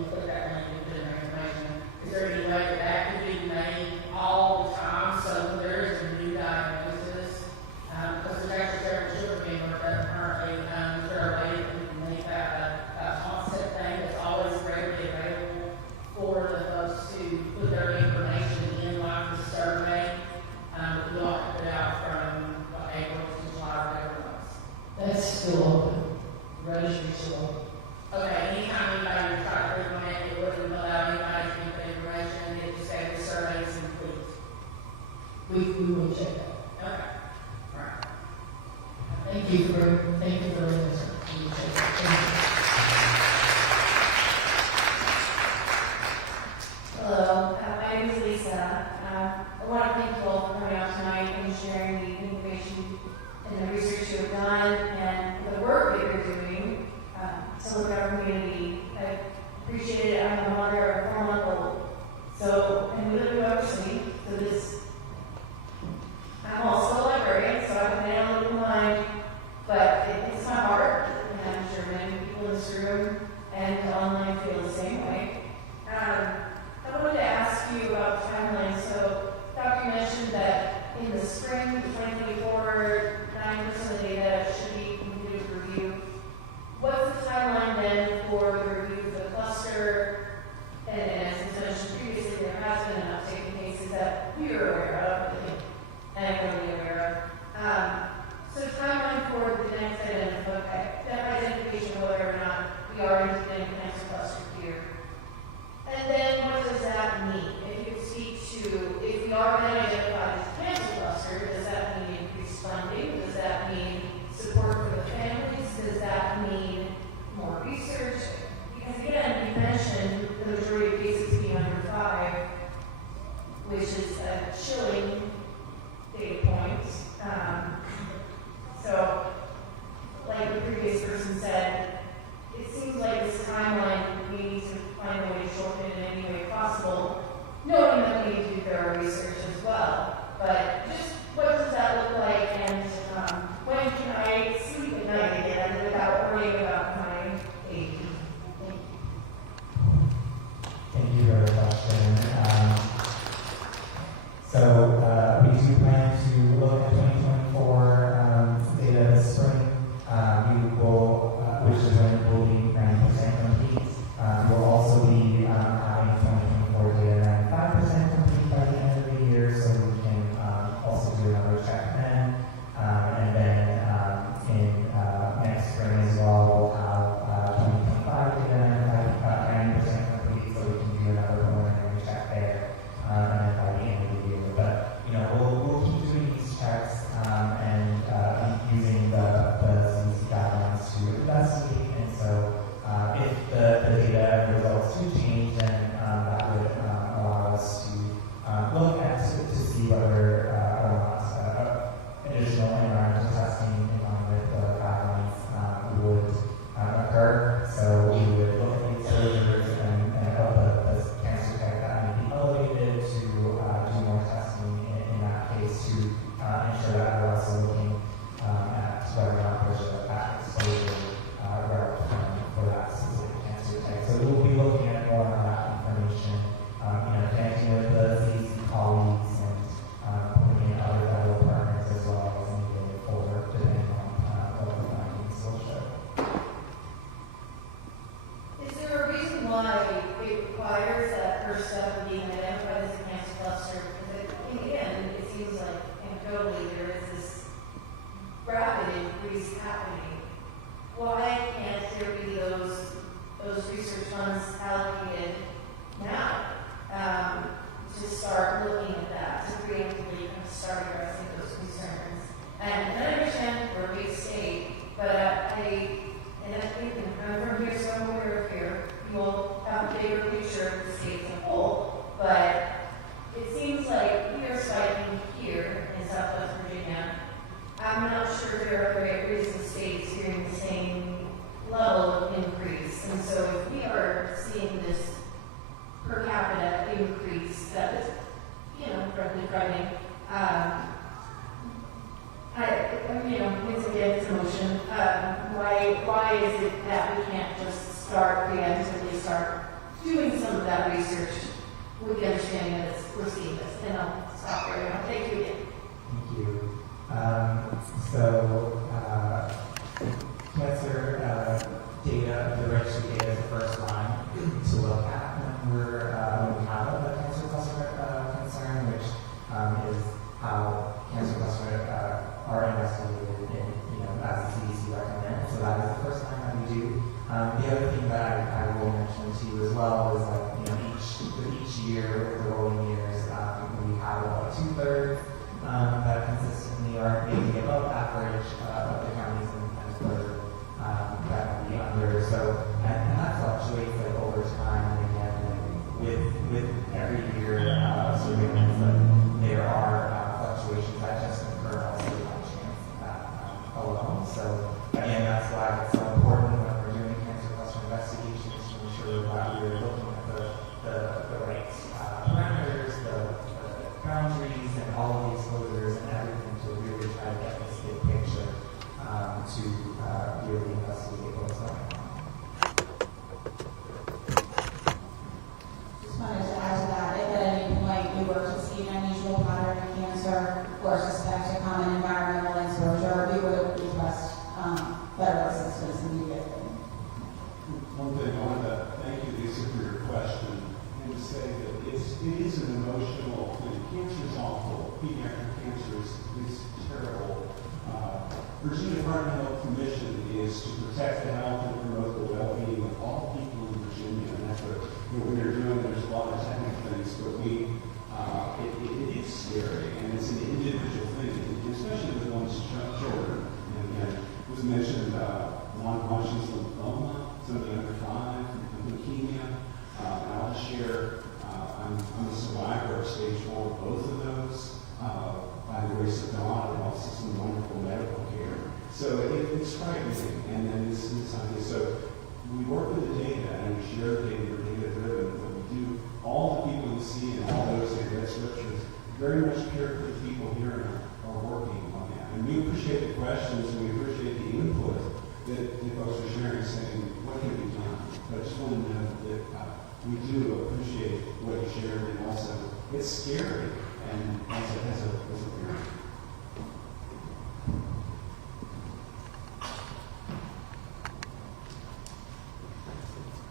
put that link into their information. Is there any way that could be made all the time so there is a new diagnosis? Because there's actually several children being worked up currently. Is there a way that we can make that a constant thing that's always readily available for the folks to put their information in like the survey? We all have to put out from April to July, whatever it was. That's still open. The registry's still open. Okay, anytime anybody would try to click on it, it wouldn't allow anybody to get the information, it just said the survey is complete. We will check that. Okay, alright. Thank you for listening. We will check that. Thank you. Hello, my name is Lisa. I want to thank you all for coming out tonight and sharing the information and the research you have done and the work that you're doing to look at our community. I appreciate it. I'm a mother of a 4-month-old. And we live in Oversea, I'm also a librarian, so I've been able to mind, but it's my heart, and I'm sure many people in this room and online feel the same way. I wanted to ask you about timeline. So, Doctor, you mentioned that in the spring of 2024, 9% of the data should be completed review. What's the timeline then for the review of the cluster? And as was mentioned previously, there has been an uptake in cases that we are aware of, and I'm really aware of. So, timeline for the next identification of whether or not we are in a cancer cluster here. And then what does that mean? If you speak to, if we are then identified as a cancer cluster, does that mean increased funding? Does that mean support for the families? Does that mean more research? Because again, you mentioned the majority of cases being under 5, which is a chilling data point. So, like the previous person said, it seems like this timeline, we need to find a way to shorten it in any way possible, knowing that we need to do thorough research as well. But just what does that look like, and when can I sleep at night again without worrying about my age? Thank you for the question. So we do plan to look at 2024 data this spring. We will, which is when it will be 90% complete. We'll also be having 2024 data 95% complete by the end of the year, so we can also do another check then. And then in next spring as well, we'll have 2025 data 90% complete, so we can do another preliminary check there. And then by the end of the year, but we'll keep doing these checks and using the CDC guidelines to investigate, and so funds allocated now to start looking at that, to preemptively start addressing those concerns. And I understand we're a big state, but I think I'm from here, so I'm aware of here. You will have a bigger picture of the state as a whole, but it seems like we are spiking here in Southwest Virginia. I'm not sure there are other areas of states hearing the same level of increase. And so if we are seeing this per capita increase that is, roughly running, it's emotion. Why is it that we can't just preemptively start doing some of that research with the understanding that we're seeing this? And I'll stop there now. Thank you again. Thank you. Cancer data, the registry data is the first line to look at when we have a cancer cluster concern, which is how cancer cluster are investigated as the CDC recommends. So that is the first line that we do. The other thing that I will mention to you as well is each year, with the rolling years, we have about 2/3 that consistently are maybe above average of the counties and 1/3 that would be under. So, and that fluctuates over time. And again, with every year surveillance, there are fluctuations that just occur also by chance alone. So again, that's why it's so important when we're doing cancer cluster investigations to ensure that we're looking at the right parameters, the boundaries, and all of the exposures and everything to really try to get this big picture to really investigate what's going on. Just wanted to add to that, if at any point you were to see an unusual pattern of cancer or suspect a common environmental exposure, we would request federal assistance immediately. One thing, I want to thank you, Lisa, for your question and to say that it is an emotional thing. Cancer is awful. Pediatric cancer is terrible. Virginia Department of Health Commission is to protect the health and promote the well-being of all people in Virginia, and that's what we are doing. There's a lot of technical things, but it is scary, and it's an individual thing, especially with one's children. And again, it was mentioned non-Hodgkin's lymphoma, somebody under 5, leukemia. And I'll just share, I'm a survivor of stage 4 of both of those. By the grace of God, and also some wonderful medical care. So it's frightening, and then this idea. So we work with the data, and we share the data, we're data-driven, but we do all the people you see and all those that read scriptures very much care for the people here are working on that. And we appreciate the questions, and we appreciate the input that the folks are sharing, saying, what can be done? But I just want to know that we do appreciate what you shared, and also it's scary. And as a parent.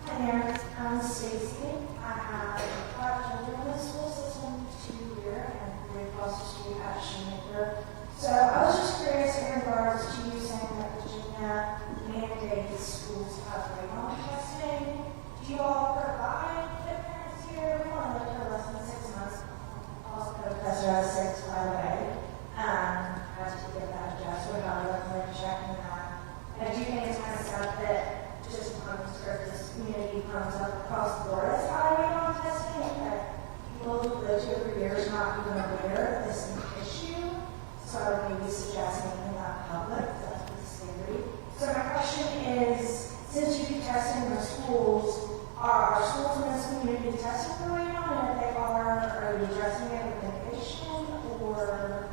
Hi there, I'm Stacy. I have 5 children in the school system, 2 here and 3 across the street at Shoemaker. So I was just curious in regards to you saying that Virginia mandates schools to have radon testing. Do you all provide the parents here? We want to live for less than 6 months. Also, Professor has 6, by the way. Had to get that addressed. We're probably looking at checking that. I do think it's kind of stuff that just comes, or this community comes up across the board as radon testing, that people who lived here for years are not even aware of this issue. So I would maybe suggest making that public. That's pretty scary. So my question is, since you do testing in the schools, are our schools in this community testing for radon? And if they are you addressing it with mitigation or?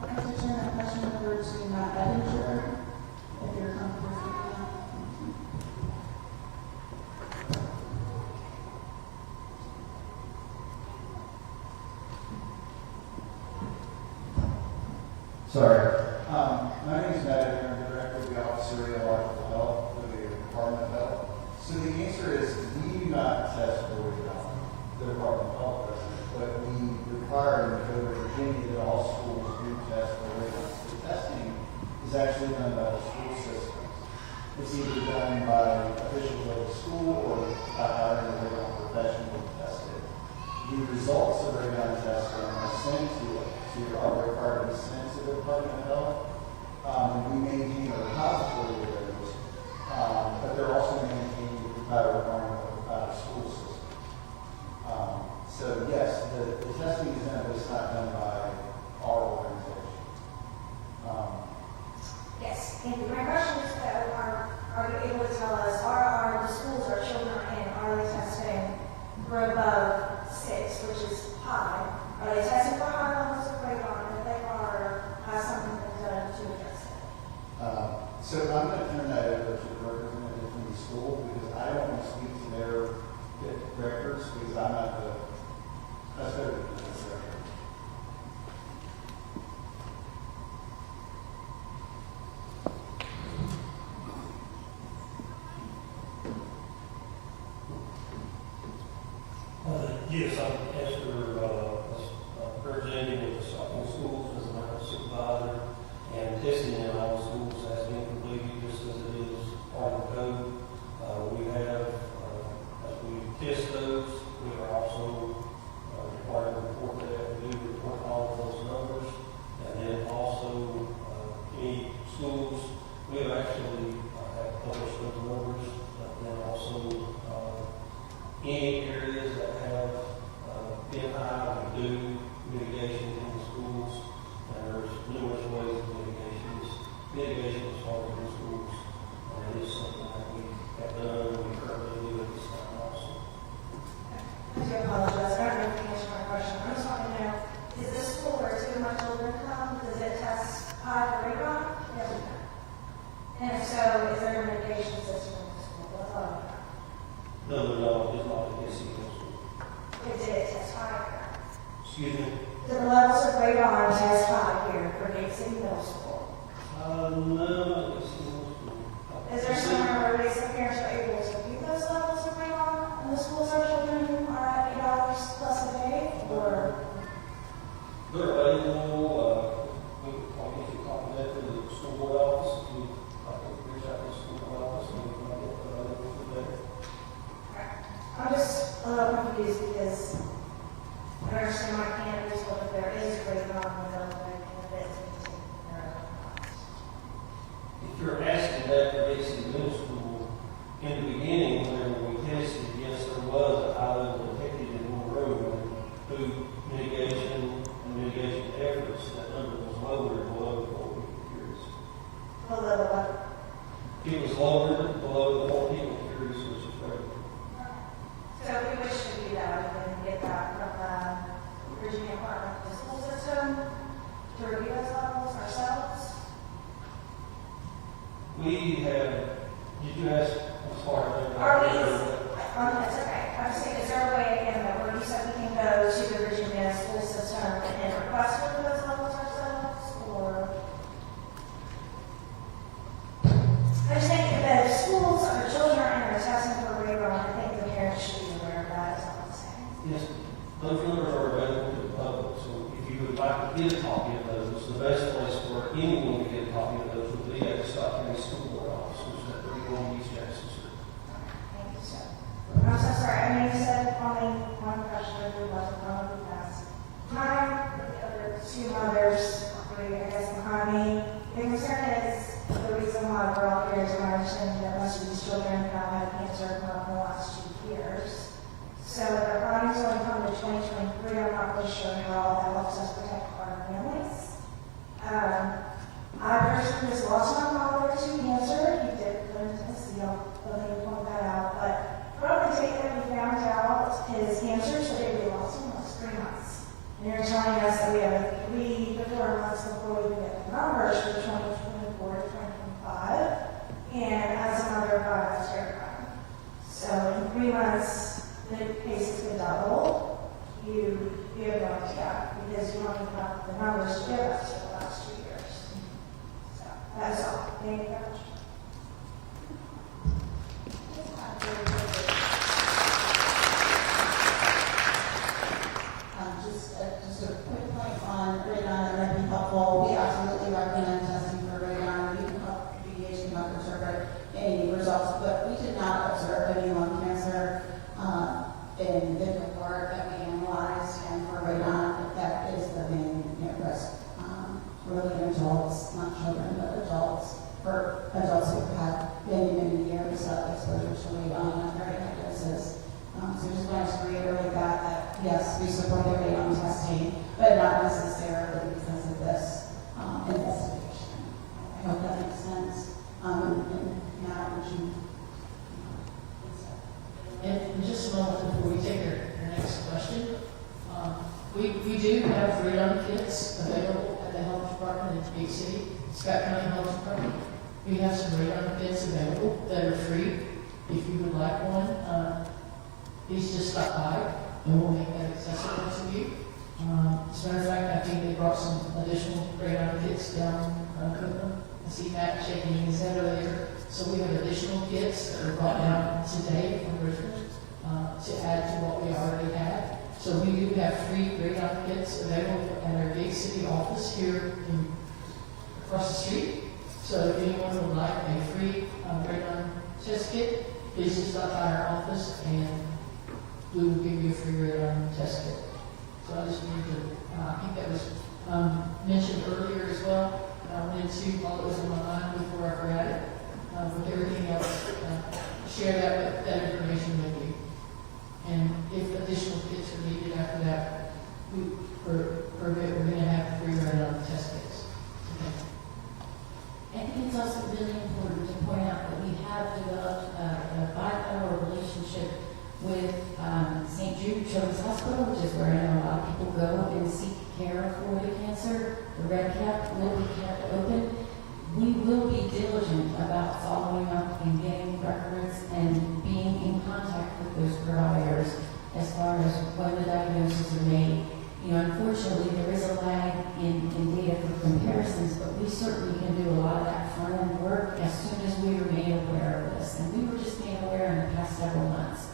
I'd like to turn that question over to Matt Edinger, if you're comfortable speaking now. Sorry. My name is Matt Edinger. I'm Director of the Office of Radiological Health for the Department of Health. So the answer is we do not test for radon, the Department of Health doesn't, but we require in the code of Virginia that all schools do test for radon. The already sent to the Department of Health. And we maintain a repository of those, but they're also maintained by a requirement of the school system. So yes, the testing is done, but it's not done by our organization. Yes, thank you. My question is, are you able to tell us, are the schools our children are in, are they testing for above 6, which is high? Are they testing for high levels of radon? If they are, has something been done to address it? So I'm going to turn that over to the representative from the school because I don't want to speak to their records because I'm not the custodian of this record. Yes, I'm Esther, representing with the Stockton schools as a medical supervisor, and testing in all schools has been completed just as it is part of the code. We have, as we test those, we are also required to report that. We do report all of those numbers, and then also any schools, we have actually have published those numbers, and then also any areas that have been high, we do mitigation in the schools, and there's numerous ways of mitigation is hard in schools, and it is something that we have done and we currently do at this time also. I do apologize. I don't know if you answered my question. I just want to know, is this school where two of my children come, does it test high for radon? Yes. And if so, is there a mitigation system in the school? That's all I know. No, it's not a KC school. Did it test high? Excuse me? The levels of radon test high here for Dixie Middle School. No, not KC school. Is there somewhere where some parents are able to view those levels of radon in the schools our children are at $8 plus a day? Or They're available, I'll get you a copy of that for the school board office, if you, I can reach out to the school board office and we can get that available for there. I'm just a little confused because I understand my candidates, but if there is radon in the building, if it's taken care of. If you're asking that for Dixie Middle School, in the beginning, when we tested, yes, there was a high level detected in one room, and through mitigation and mitigation efforts, that number was lowered below the 4 people curious. Below the what? It was lowered below the 4 people curious, which is great. So if we wish to do that, we can get that from the Virginia Department of the School System to review those levels ourselves. We have, did you ask, I'm sorry. Are we, that's okay. I'm just saying, is there a way again that where you said we can go to the Virginia school system and request for those levels ourselves, or? I just think if the schools or children are testing for radon, I think the parents should be aware of that, is all I'm saying. Yes, those numbers are available to the public, so if you would like to get a copy of those, the best place for anyone to get a copy of those would be at the Scott County School Board office, which is at 31 East Jackson Street. Thank you, sir. I'm so sorry. I know you said only one question, but there wasn't one of fast. My other two mothers, three, I guess, behind me, the concern is the reason why we're all here is my understanding that most of these children have had cancer in the last 2 years. So if our findings only come to 2023, I'm not really sure how that helps us protect our families. I personally just lost my father to cancer. He did go into Tennessee. I'll let you point that out. But from the date that we found out his cancer, so we lost him was 3 months. And you're telling us that we have 3 to 4 months before we can get the numbers for 2024 to 2025. And as a mother of 5, that's terrifying. So in 3 months, the cases could double. You have no idea because you don't even have the numbers to give us for the last 2 years. So that's all. Scott County Health Department. We have some radon kits available that are free. If you would like one, please just stop by and we'll make that accessible to you. As a matter of fact, I think they brought some additional radon kits down Cookman. I see Matt shaking his head over there. So we have additional kits that were brought down today from Richmond to add to what we already had. So we do have free radon kits available at our big city office here across the street. So if anyone would like a free radon test kit, please just stop by our office and we will give you a free radon test kit. So I just wanted to, I think that was mentioned earlier as well. I wanted to, while it was on my mind before I forgot it, with everything else, share that information with you. And if additional kits are needed after that, we're going to have free radon test kits. Okay. I think it's also really important to point out that we have developed a bilateral relationship with St. Jude Children's Hospital, which is where I know a lot of people go and seek care for the cancer. The Red Cap will be kept open. We will be diligent about following up and getting records and being in contact with those providers as far as when the diagnoses are made. You know, unfortunately, there is a lag in data for comparisons, but we certainly can do a lot of that front-end work as soon as we were made aware of this. And we were just made aware in the past several months.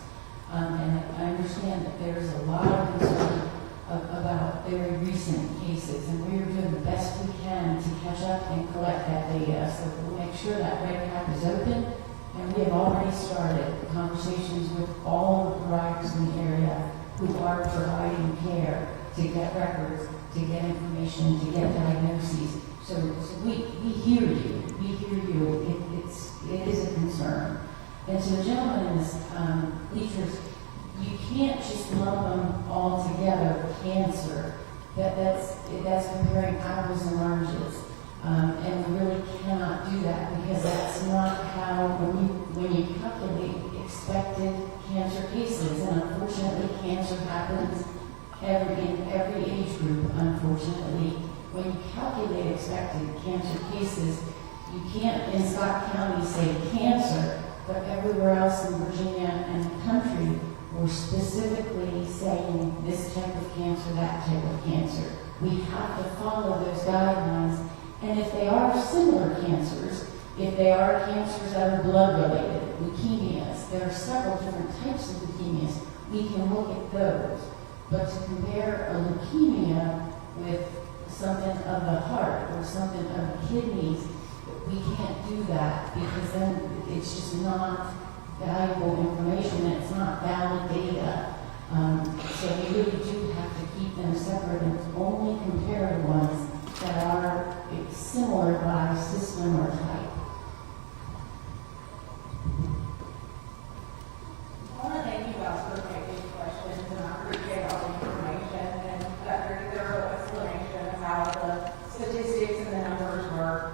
And I understand that there's a lot of concern about very recent cases, and we're doing the best we can to catch up and collect that data. So we'll make sure that Red Cap is open, and we have already started conversations with all the providers in the area who are providing care to get records, to get information, to get diagnoses. So we hear you. We hear you. It is a concern. And to the gentleman in this bleachers, you can't just lump them all together for cancer. That's comparing apples and oranges. And we really cannot do that because that's not how, when you calculate expected cancer cases, and unfortunately cancer happens in every age group, unfortunately. When you calculate expected cancer cases, you can't in Scott County say cancer, but everywhere else in Virginia and the country, we're specifically saying this type of cancer, that type of cancer. We have to follow those guidelines. And if they are similar cancers, if they are cancers that are blood-related, leukemias, there are several different types of leukemias, we can look at those. But to compare a leukemia with something of the heart or something of the kidneys, we can't do that because then it's just not valuable information and it's not valid data. So we really do have to keep them separate and only compare the ones that are similar by system or type. I want to thank you guys for taking these questions, and I appreciate all the information and that very thorough explanation of how the statistics and the numbers work.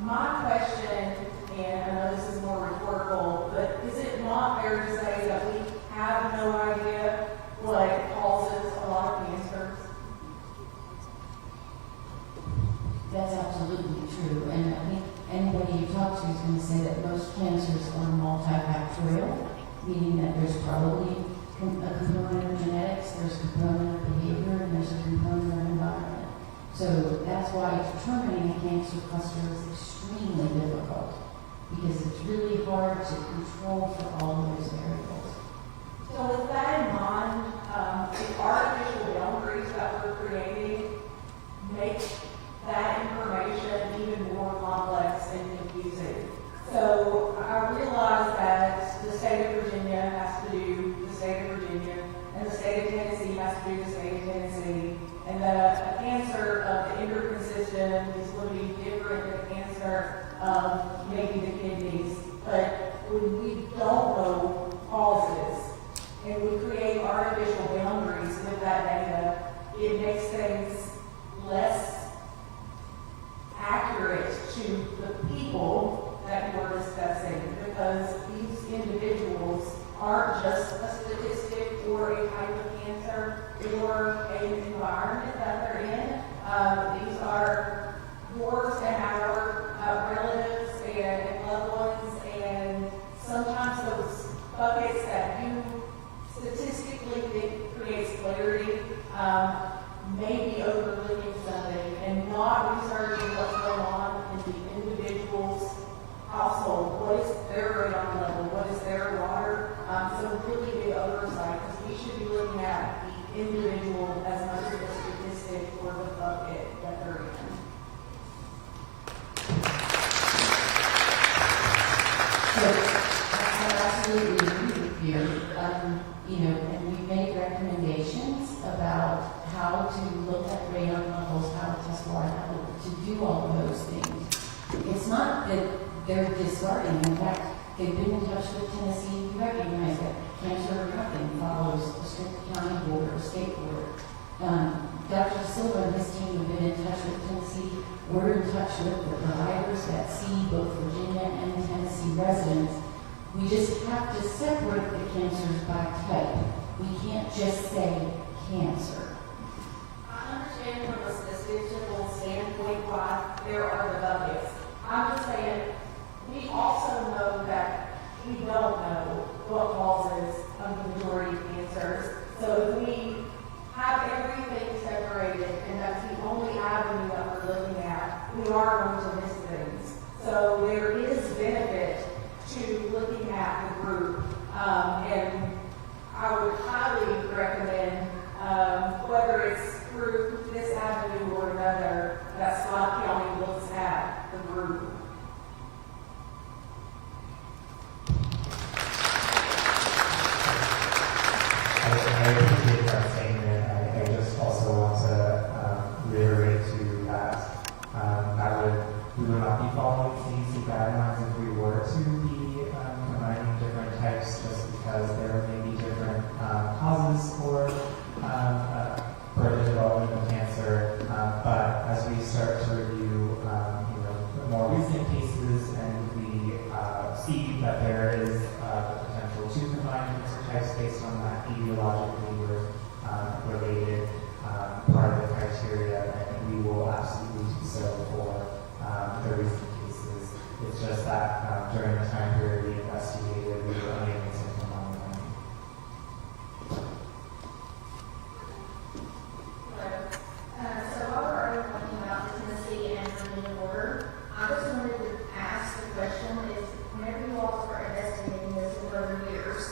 My question, and I know this is more rhetorical, but is it not fair to say that we have no idea what causes a lot of cancers? That's absolutely true, and I think anybody you talk to is going to say that most cancers are multifactorial, meaning that there's probably a component of genetics, there's a component of behavior, and there's a component of environment. So that's why determining a cancer cluster is extremely difficult, because it's really hard to control for all of those variables. So with that in mind, the artificial boundaries that we're creating make that information even more complex and confusing. So I realize that the state of Virginia has to do the state of Virginia, and the state of Tennessee has to do the state of Tennessee, and that a cancer of the endocrine system is going to be different than a cancer of maybe the kidneys. But when we don't know causes, and we create artificial boundaries with that data, it makes things less not researching what's going on in the individual's household. What is their radon level? What is their water? So really good oversight, because we should be looking at the individual as much as the statistic or the bucket that they're in. So, I absolutely agree with you. You know, and we've made recommendations about how to look at radon levels, how to test water, how to do all of those things. It's not that they're discarding. In fact, they've been in touch with Tennessee. We recognize that cancer or nothing follows a strict county board or state board. Dr. Silva and his team have been in touch with Tennessee. We're in touch with the providers that see both Virginia and Tennessee residents. We just have to separate the cancers by type. We can't just say cancer. I understand from a statistical standpoint why there are the buckets. I'm just saying, we also know that we don't know what causes the majority of cancers. So if we have everything separated and that's the only avenue that we're looking at, we are going to miss things. So there is benefit to looking at the group. And I would highly recommend, whether it's through this avenue or another, that Scott County looks at the group. I appreciate that statement. I just also want to reiterate to you that we would not be following CDC guidelines if we were to be combining different types, just because there may be different causes for the development of cancer. But as we start to review, the more recent cases, and we see that there is the potential to combine cancer types based on that etiologically related part of the criteria, and we will absolutely do so for the recent cases. It's just that during the time period we investigated, we were unable to combine them. So while we're already talking about the Tennessee and Virginia border, I just wanted to ask the question is, whenever you all start investigating this in further years,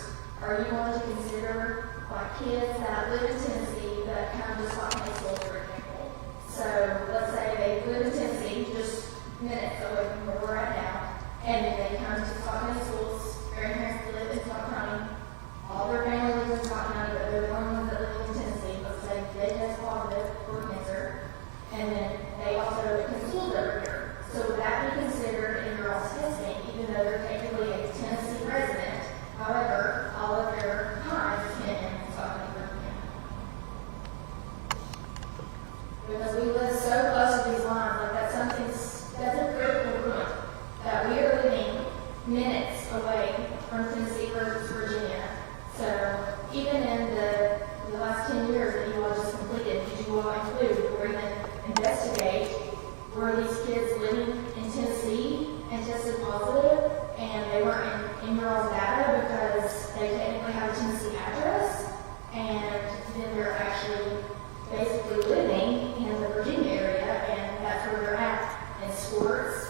are you going to consider like kids that live in Tennessee that come to Scott County Schools, for example? So let's say they live in Tennessee, just minutes away from where we're at now, and then they come to Scott County Schools, grandparents live in Scott County, all their family lives in Scott County, but they're the only ones that live in Tennessee. Let's say they test positive for cancer, and then they also can school over here. So would that be considered in your all's testing, even though they're technically a Tennessee resident? However, all of their time is spent in Scott County, Virginia. Because we live so close to these lines, like that's a critical point, that we are living minutes away from Tennessee versus Virginia. So even in the last 10 years that you all just completed, did you all include or even investigate were these kids living in Tennessee and tested positive and they weren't in your all's data because they technically have a Tennessee address, and then they're actually basically living in the Virginia area, and that's where they're at in sports,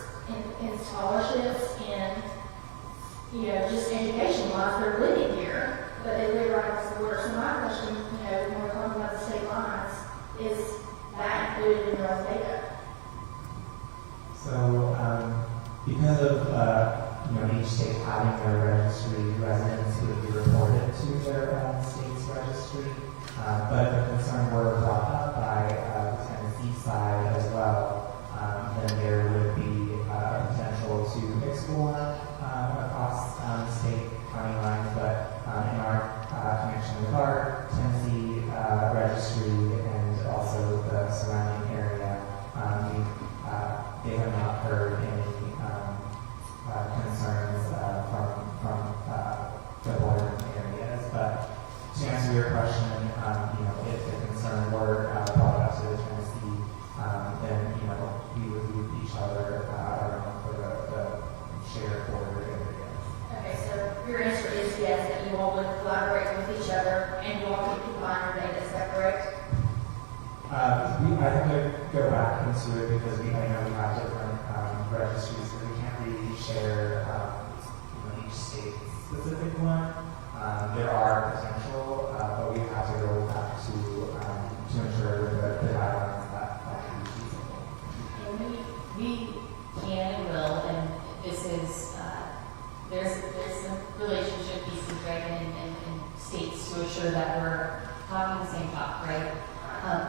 in scholarships, in just education-wise, they're living here, but they live right across the border. So my question, when we're talking about the state lines, is that included in your all's data? So because of each state having their registry, residents would be reported to their own state's registry. But the concern were brought up by the Tennessee side as well, then there would be a potential to explore across state county lines. But in our connection with our Tennessee registry and also the surrounding area, they have not heard any concerns from the border areas. But to answer your question, if the concern were brought up to the Tennessee, then we would move each other around for the shared border area. Okay, so your answer is yes, that you all would collaborate with each other and you all could combine your data, is that correct? I think I'd go back into to it because I know we have different registries, so we can't really share each state-specific one. There are potential, but we have to go back to ensure that the guidelines that can be feasible. And we can and will, and this is, there's some relationship pieces, right, in states to assure that we're talking the same talk, right?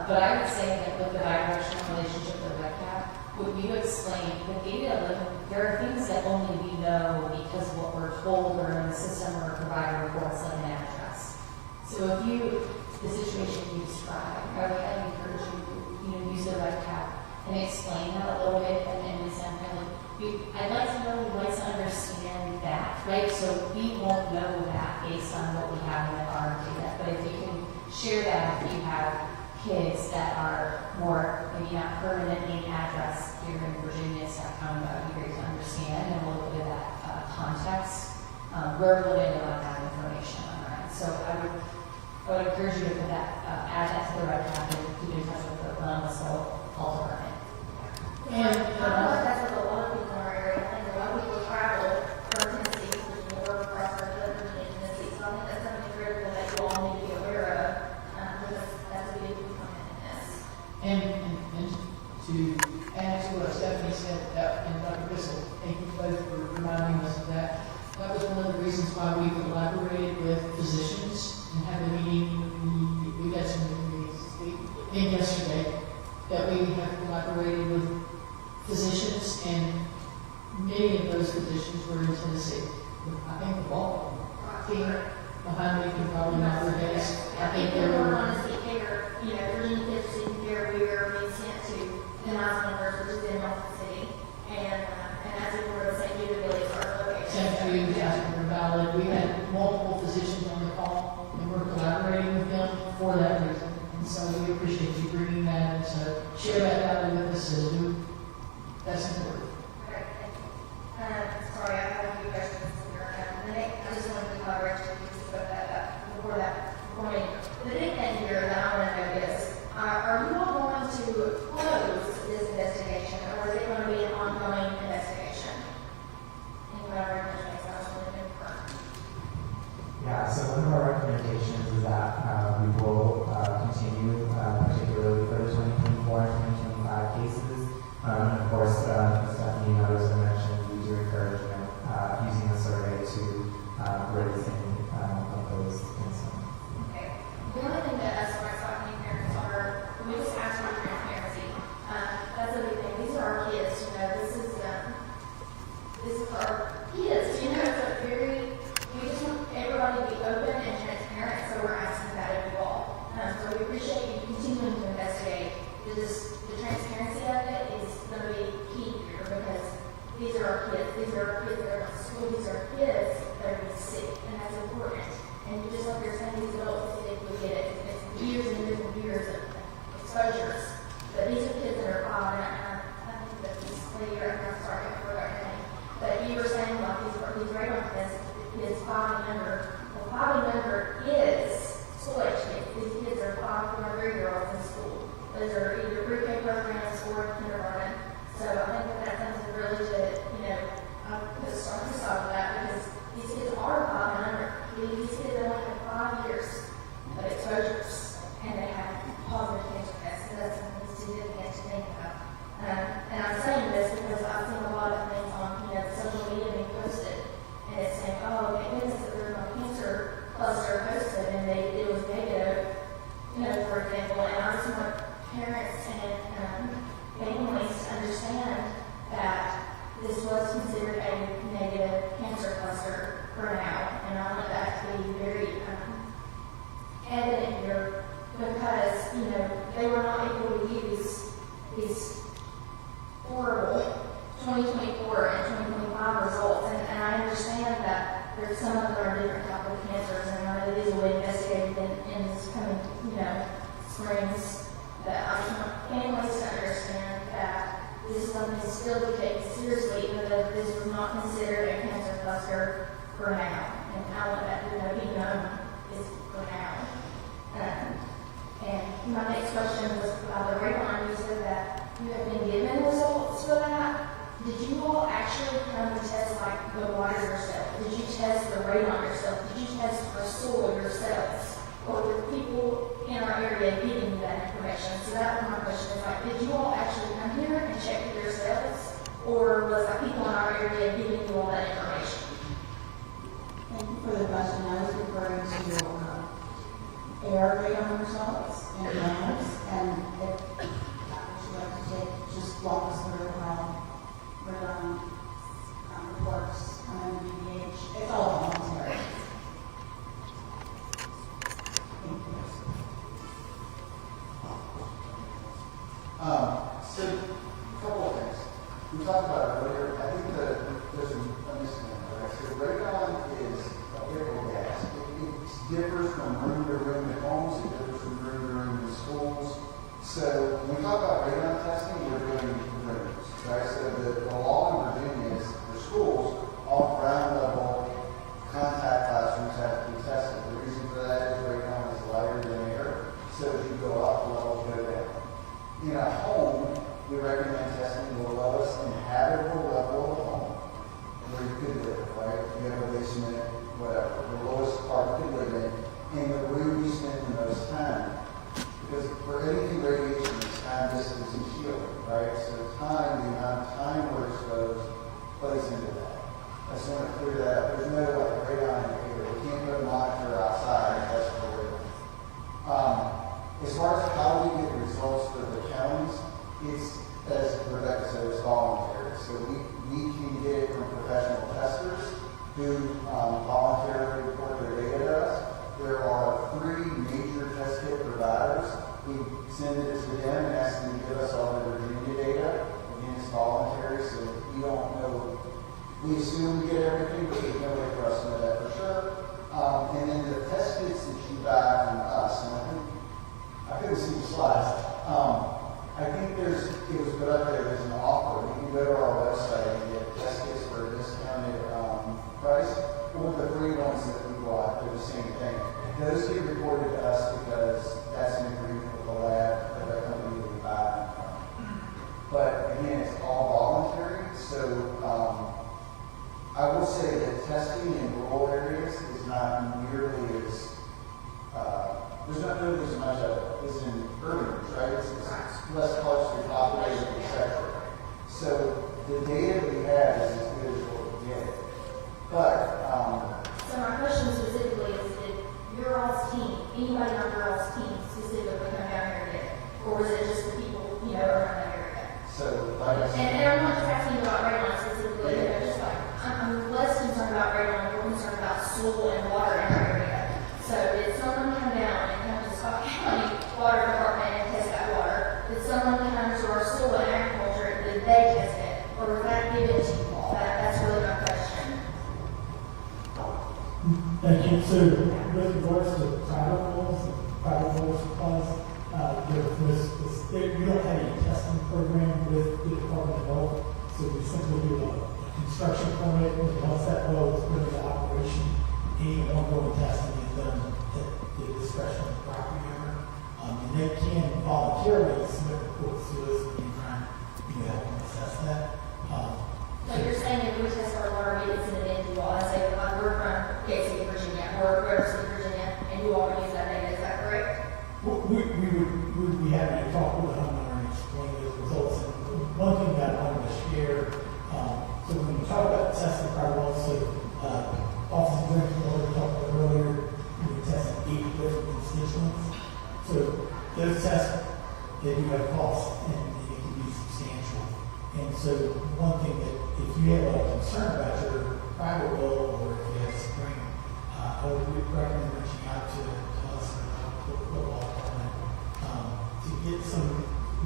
But I would say that with the bi-directional relationship with WebCap, what you explained, the data, there are things that only we know because what we're told or in the system or provider reports like an address. So if the situation you described, I would encourage you to, use the WebCap and explain that a little bit and I'd like to know, we'd like to understand that, right? So we won't know that based on what we have in our data, but if you can share that, if you have kids that are more, maybe not permanently addressed here in Virginia, South County, that would be great to understand, and a little bit of that context. We're limited on that information on our end. So I would encourage you to put that, add that to the red cap and keep in touch with the health department. And I feel like that's what a lot of people in our area, I think a lot of people travel from Tennessee, Virginia, or across our Virginia, Tennessee. So I think that's something critical that you all need to be aware of, because that's a big component in this. And to add to what Stephanie said, and Dr. Bissell, thank you both for reminding us of that. That was one of the reasons why we collaborated with physicians and had a meeting. We got some meetings yesterday that we have collaborated with physicians, and many of those physicians were in Tennessee. I think the bulk of them. Behind me can probably not their heads. I think they were on to seek care, Virginia kids seeking care, we are being sent to the house members, which is in North City, and as if we're the St. Jude Village, our location. St. Jude, Jasper Valley. We had multiple physicians on the call, and we're collaborating with them for that reason. And so we appreciate you bringing that, and so share that data with us as we. That's important. Okay, thank you. Sorry, I have a few questions here. I just wanted to cover it, just put that up before me. The big thing here that I want to know is, are you all going to close this investigation, or is it going to be an ongoing investigation? And what our recommendations are, so they confirm. Yeah, so one of our recommendations is that we will continue, particularly for the 2024 and 2025 cases. And of course, Stephanie and others have mentioned we do encourage using the survey to raise any of those concerns. Okay. The only thing that us rights talking parents are, we just ask for transparency. That's a big thing. These are our kids. This is our kids. So we just want everybody to be open and transparent. So we're asking that of you all. So we appreciate you continuing to investigate. The transparency of it is going to be key here because these are our kids. These are our kids that are in school. These are kids that are being sick, and that's important. And just like you're saying, these adults, if we get it, it's years and years and years of exposures. But these are kids that are 5, and I think that this lady, I'm sorry, I forgot her name. But you were saying like these radar kids 5 and under. Well, 5 and under is school age kids. These kids are 5 and 3-year-olds in school. Those are either pre-K programs or kindergarten. So I think that's something really to start this off with that because these kids are 5 and under. These kids only have 5 years of exposures and they have positive cancer tests. So that's something significant to think about. And I'm saying this because I've seen a lot of things on social media being posted and it's saying, oh, thank goodness that there's no cancer cluster posted and it was negative, for example. And I just want parents and families to understand that this was considered a negative cancer cluster for now, and I want that to be very evident here because they were not able to use these horrible 2024 and 2025 results, and I understand that there's some of them are different type of cancers, and I know these will be investigated in this coming springs. But I just want families to understand that this is something still to take seriously, even though this was not considered a cancer cluster for now. And I want that to be known is for now. And my next question was about the radar. You said that you have been given results for that. Did you all actually come and test like the water yourself? Did you test the radon yourself? Did you test for soil yourselves? Or were people in our area giving you that information? So that was my question, is like, did you all actually come here and check it yourselves? Or was like people in our area giving you all that information? Thank you for the question. I was referring to air radon results and labs, and if would you like to just walk us through how radon reports come in BPH? It's all voluntary. Thank you. So, a couple of things. We talked about it earlier. I think that there's a misnomer, right? So radon is a chemical gas. It differs from room to room in homes. It differs from room to room in schools. So when we talk about radon testing, we're doing rooms, right? So the law in Virginia is for schools, all ground level contact classrooms have to be tested. The reason for that is radon is lighter than air. So as you go up, the levels go down. In a home, we recommend testing the lowest inhabitable level of the home, where you could live, right? You have a basement, whatever, the lowest part you could live in, and the room you spend the most time. Because for anything radiation, it's time, distance, and shielding, right? So time, the amount of time we're exposed, plays into that. I just want to clear that up. There's no like radon in here. We can't go monitor outside and test for radon. As far as how we get results for the counties, it's, as Rebecca said, it's voluntary. So we can get it from professional testers who voluntarily report their data to us. There are 3 major test kit providers. We send it to them and ask them to give us all the Virginia data. Again, it's voluntary, so we don't know. We assume we get everything, but there's no way for us to know that for sure. And then the test kits that you buy from us, and I couldn't see the slides. I think it was put up there, there's an offer. You can go to our website and get test kits for a discounted price. Or the free ones that we bought, they're the same thing. Those get reported to us because that's an agreement with the lab, the company that we buy them from. But again, it's all voluntary, so I will say that testing in rural areas is not nearly as there's not nearly as much of it as in urban areas, right? It's less closely populated, etc. So the data we have is as good as what we get. But So my question specifically is, did your all's team, anybody on your all's team specifically come down here and get it? Or was it just the people, around that area? so, like I said, And I'm not just asking about radon specifically, just like, I'm less concerned about radon, more concerned about soil and water in our area. So did someone come down and come to Scott County Water Department and test that water? Did someone come to our soil and agriculture and did they test it? Or was that given to you all? That's really my question. Thank you. So, with regards to private wells supplies, we don't have a testing program with the Department of Health, so we simply do a construction permit, and once that well is put into operation, any ongoing testing is done at the discretion of the property owner. And they can voluntarily submit reports to us anytime, help them assess that. So you're saying if we test our water, we can send it in to you all? I say, like, we're from City, Virginia, or River City, Virginia, and you all can use that data, is that correct? We would be happy to talk with the homeowner and explain those results. And one thing that I wanted to share, so when we talk about testing private wells, so Officer Greenfield talked about earlier, we tested 8 different constituents. So those tests, they do have costs, and it can be substantial. And so one thing that, if you have a concern about your private well, or if you have a spring, I would recommend reaching out to us or the football department to get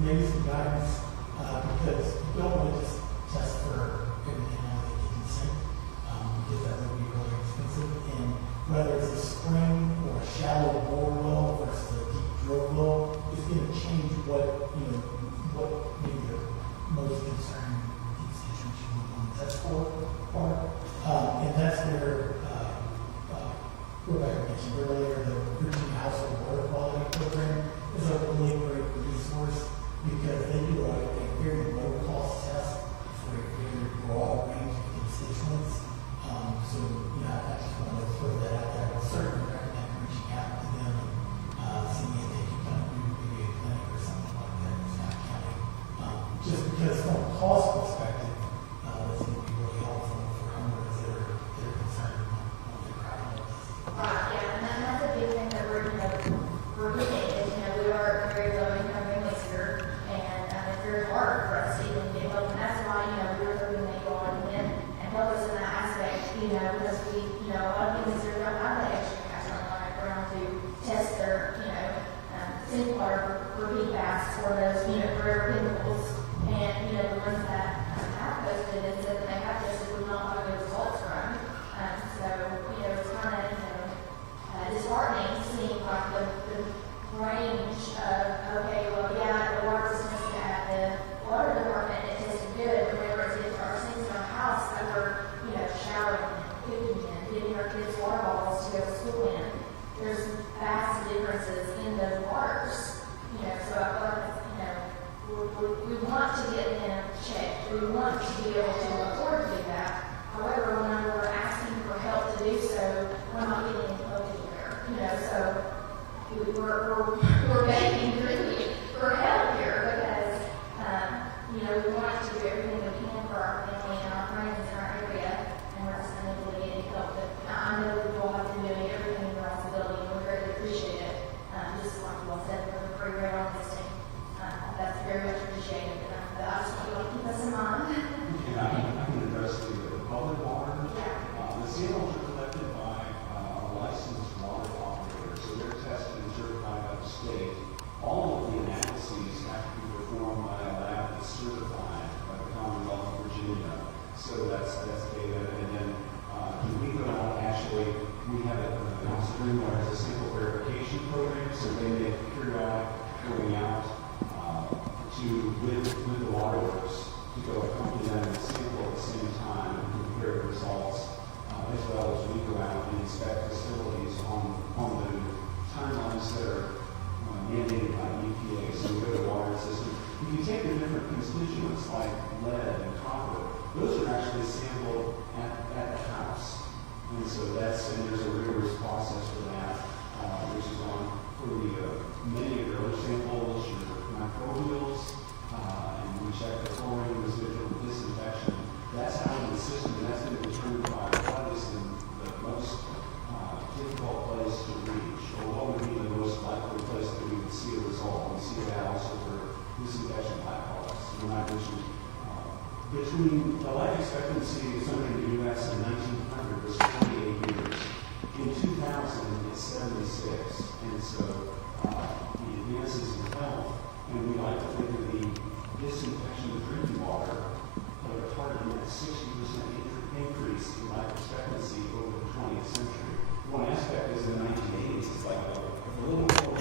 maybe some guidance, because you don't want to just test for everything now that you can see, because that would be really expensive. And whether it's a spring or a shallow bore well versus a deep drill well, it's going to change what maybe the most concerning constituents you want on the test for part. And that's where Rebecca mentioned earlier, the Virginia Household Water Quality Program is a really great resource because they do a cost perspective, that's going to be really helpful for homeowners that are concerned on the crowd. Yeah, and that's a big thing that we're looking at. We are very low income families here, and it's very hard for us to even get help. And that's why, we're hoping that you all come in and help us in that aspect, because we, a lot of families here don't have that extra cash on line around to test their, sink water for PFAS or those, rare chemicals. And, the ones that have posted it said that they have tested would not know the results from. So, it's kind of, disheartening seeing like the range of, okay, well, yeah, the water system at the water department, it tasted good, but whenever it gets our sinks in our house that we're, showering and cooking and getting our kids' water bottles to go to school in, there's vast differences in those waters. So I feel like, we want to get them checked. We want to be able to afford to do that. However, when we're asking for help to do so, we're not getting any help anywhere. So we're begging really for help here because, we want to do everything we can for our family and our friends in our area, and we're just unable to get any help. But I know that you all have been doing everything in your own ability, and we greatly appreciate it. Just like you all said, for the free radar testing. That's very much appreciated. But I just want you all to keep us in mind. And I can address the public water. Yeah. The samples are collected by a licensed water operator, so they're tested and certified by the state. All of the analyses have to be performed by a lab that's certified by the Commonwealth of Virginia. So that's data. And then we go out, actually, we have it downstream where it's a sample verification program, so they make periodic going out with the waterworks to go accompany them and sample at the same time and compare the results, as well as we go out and inspect facilities on the timelines that are mandated by EPA. So we go to the water system. If you take the different constituents like lead and copper, those are actually sampled at the house. And so and there's a rigorous process for that, which is on for many of the other samples, your microbials, and we check the chlorine residual disinfection. That's how in the system, and that's been determined by what is the most difficult place to reach, or what would be the most likely place that we would see a result. We see that also for disinfection byproducts. And I mentioned between the life expectancy of somebody in the U.S. in 1900 was 28 years. In 2000, it's 76. And so the advances in health, and we like to think of the disinfection of drinking water, are targeting that 60% increase in life expectancy over the 20th century. One aspect is in the 1980s, it's like, if a little more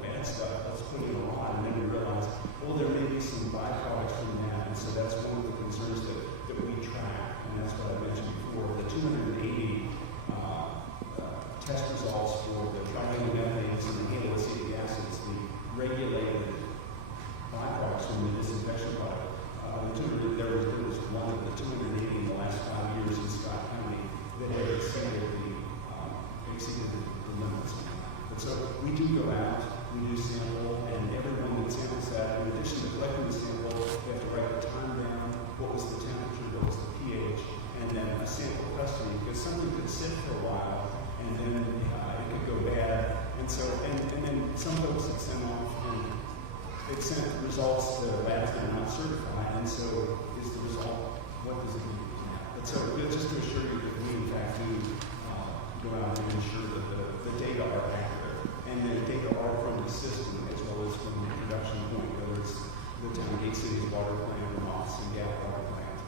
bad stuff, let's put in a lot, and then we realize, well, there may be some byproducts from that, and so that's one of the concerns that we track, and that's what I mentioned before. The 280 test results for the trimethylates and the haloacetic acids, the regulated byproducts from the disinfection product. There was one of the 280 in the last 5 years in Scott County that had exceeded the limits. But so we do go out, we do sample, and everyone that samples that, in addition to collecting the sample, they have to write the time down, what was the temperature, what was the pH, and then a sample custody, because something could sit for a while, and then it could go bad. And so, and then some folks had sent off, and they'd sent results to labs that are not certified, and so is the result, what does it mean? But so, just to assure you that we, in fact, do go out and ensure that the data are accurate, and the data are from the system as well as from the production point, whether it's the town Gate City's water plant or Moss and Gap water plant.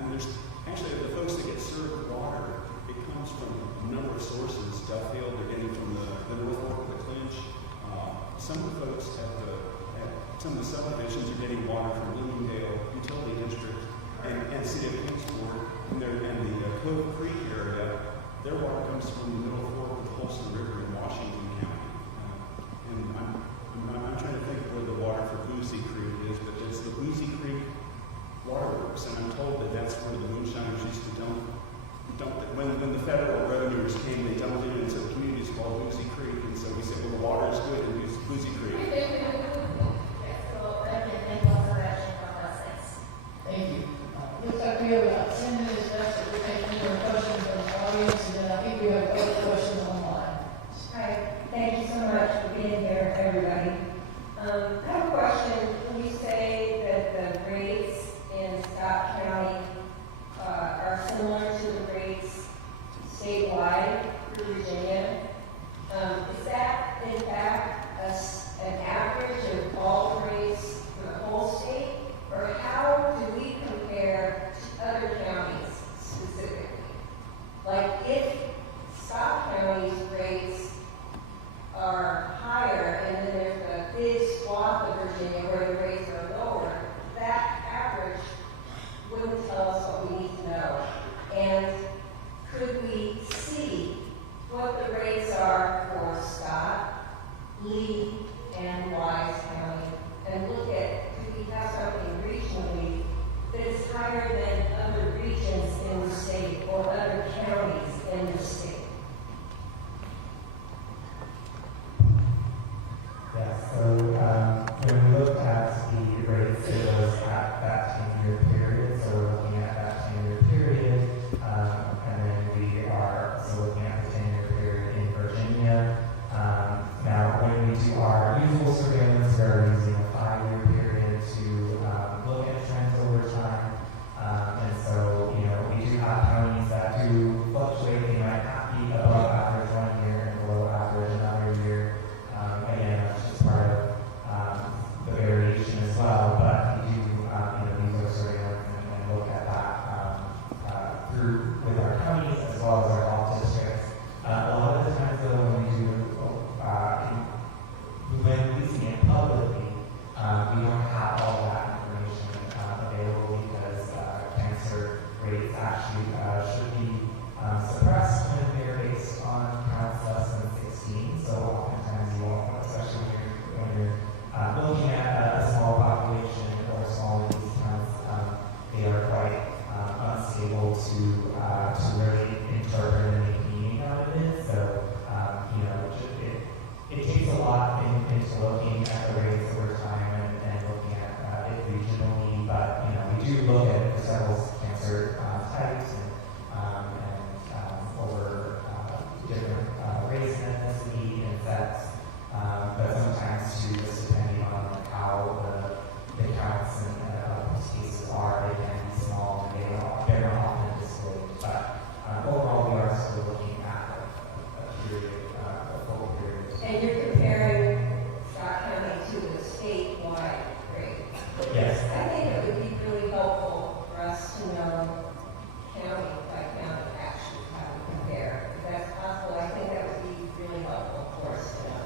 And there's actually the folks that get served water, it comes from a number of sources. Duffield, they're getting from the North Fork, the Clinch. Some of the folks some of the subdivisions are getting water from Bloomingdale Utility District and City of Kingsport, and the Cove Creek area. Their water comes from the Middle Fork of the Holston River in Washington County. And I'm trying to think of where the water for Boozy Creek is, but it's the Boozy Creek Waterworks, and I'm told that that's where the moonshiners used to dump. When the federal revenues came, they dumped it into the communities called Boozy Creek, and so we said, well, the water is good in Boozy Creek. Thank you. we have about 10 minutes left, so we're taking more questions from the audience, and then I think we have a couple questions online. Hi, thank you so much for being here, everybody. I have a question. When you say that the rates in Scott County are similar to the rates statewide for Virginia, is that in fact an average of all the rates for the whole state? Or how do we compare to other counties specifically? Like if Scott County's rates are higher and then there's a big swath of Virginia where the rates are lower, that average wouldn't tell us what we need to know. And could we see what the rates are for Scott, Lee, and Wise County, and look at, do we have something regionally that is higher than other regions in the state or other counties in the state? Yeah, so when we looked at the rates, it was at that 10-year period, so we're looking at that 10-year period, and then we are also looking at the 10-year period in Virginia. Now, when we do our usual surveillance, we're using a 5-year period to look at trends over time. And so, we do have counties that do fluctuate. They might not be above average one year and below average another year. Again, that's just part of the variation as well. But we do, use our surveillance and look at that through with our counties as well as our health districts. A lot of the times, though, when we do when releasing it publicly, we don't have all that information available because cancer rates actually should be suppressed when they're based on counts less than 16. So oftentimes you won't, especially when you're looking at a small population or small disease counts, they are quite unstable to really interpret and make meaning out of it. So it takes a lot into looking at the rates over time and looking at it regionally, but we do look at it for several cancer types and over different race and ethnicity and sex, but sometimes too, just depending on how the counts and cases are, they can be small and they're not often displayed. But overall, we are still looking at a period, a full period. And you're comparing Scott County to the statewide rate. Yes. I think it would be really helpful for us to know county by county actually how to compare. If that's possible, I think that would be really helpful for us to know.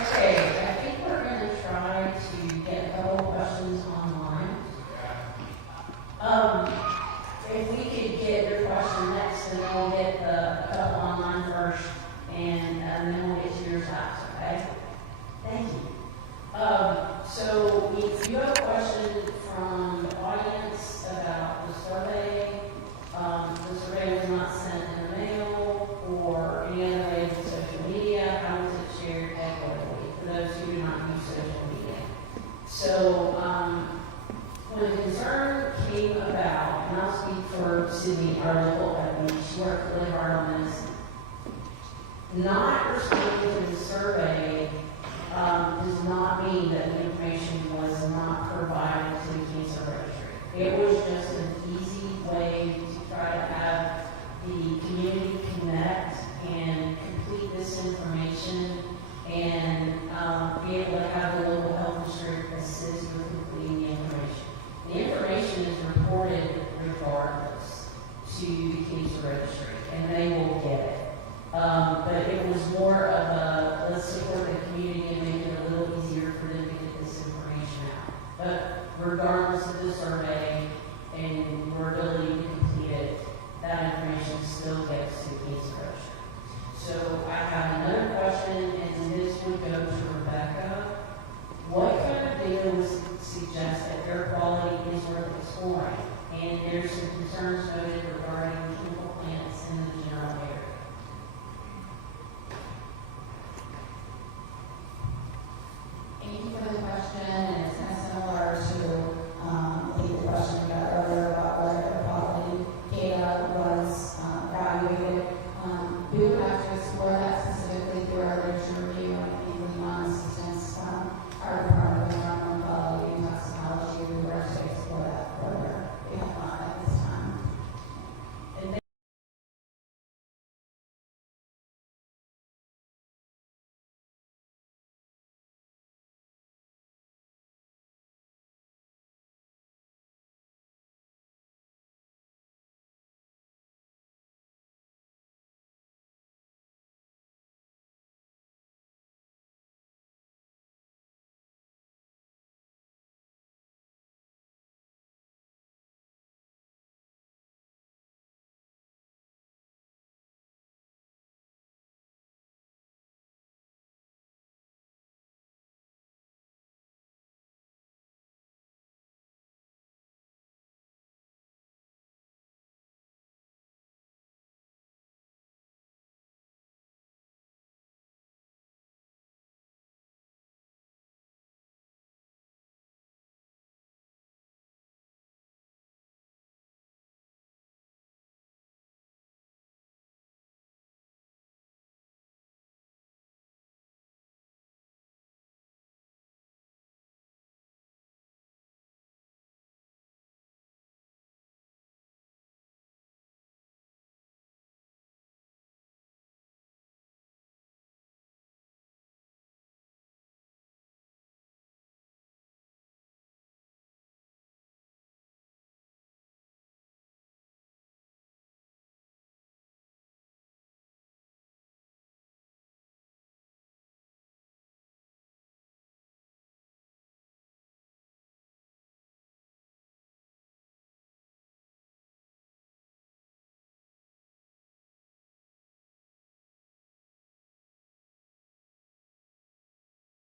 Okay, I think we're going to try to get a couple questions online. If we could get your question next, and then we'll get the couple online first, and then we'll get to yours last, okay? Thank you. So we do have a question from the audience about the survey. The survey was not sent in the mail or any other way to social media. How was it shared equitably for those who do not use social media? So when the concern came about, and I'll speak for Sydney, our local company, she worked really hard on this. Not responding to the survey does not mean that the information was not provided to the cancer registry. It was just an easy way to try to have the community connect and complete this information and be able to have the local health district assist with completing the information. The information is reported regardless to the cancer registry, and they will get it. But it was more of a, let's support the community and make it a little easier for them to get this information out. But regardless of the survey and your ability to complete it, that information still gets to the cancer registry. So I have another question, and this would go to Rebecca. What kind of data would suggest that air quality is worth exploring? And there's some concerns noted regarding chemical plants in the general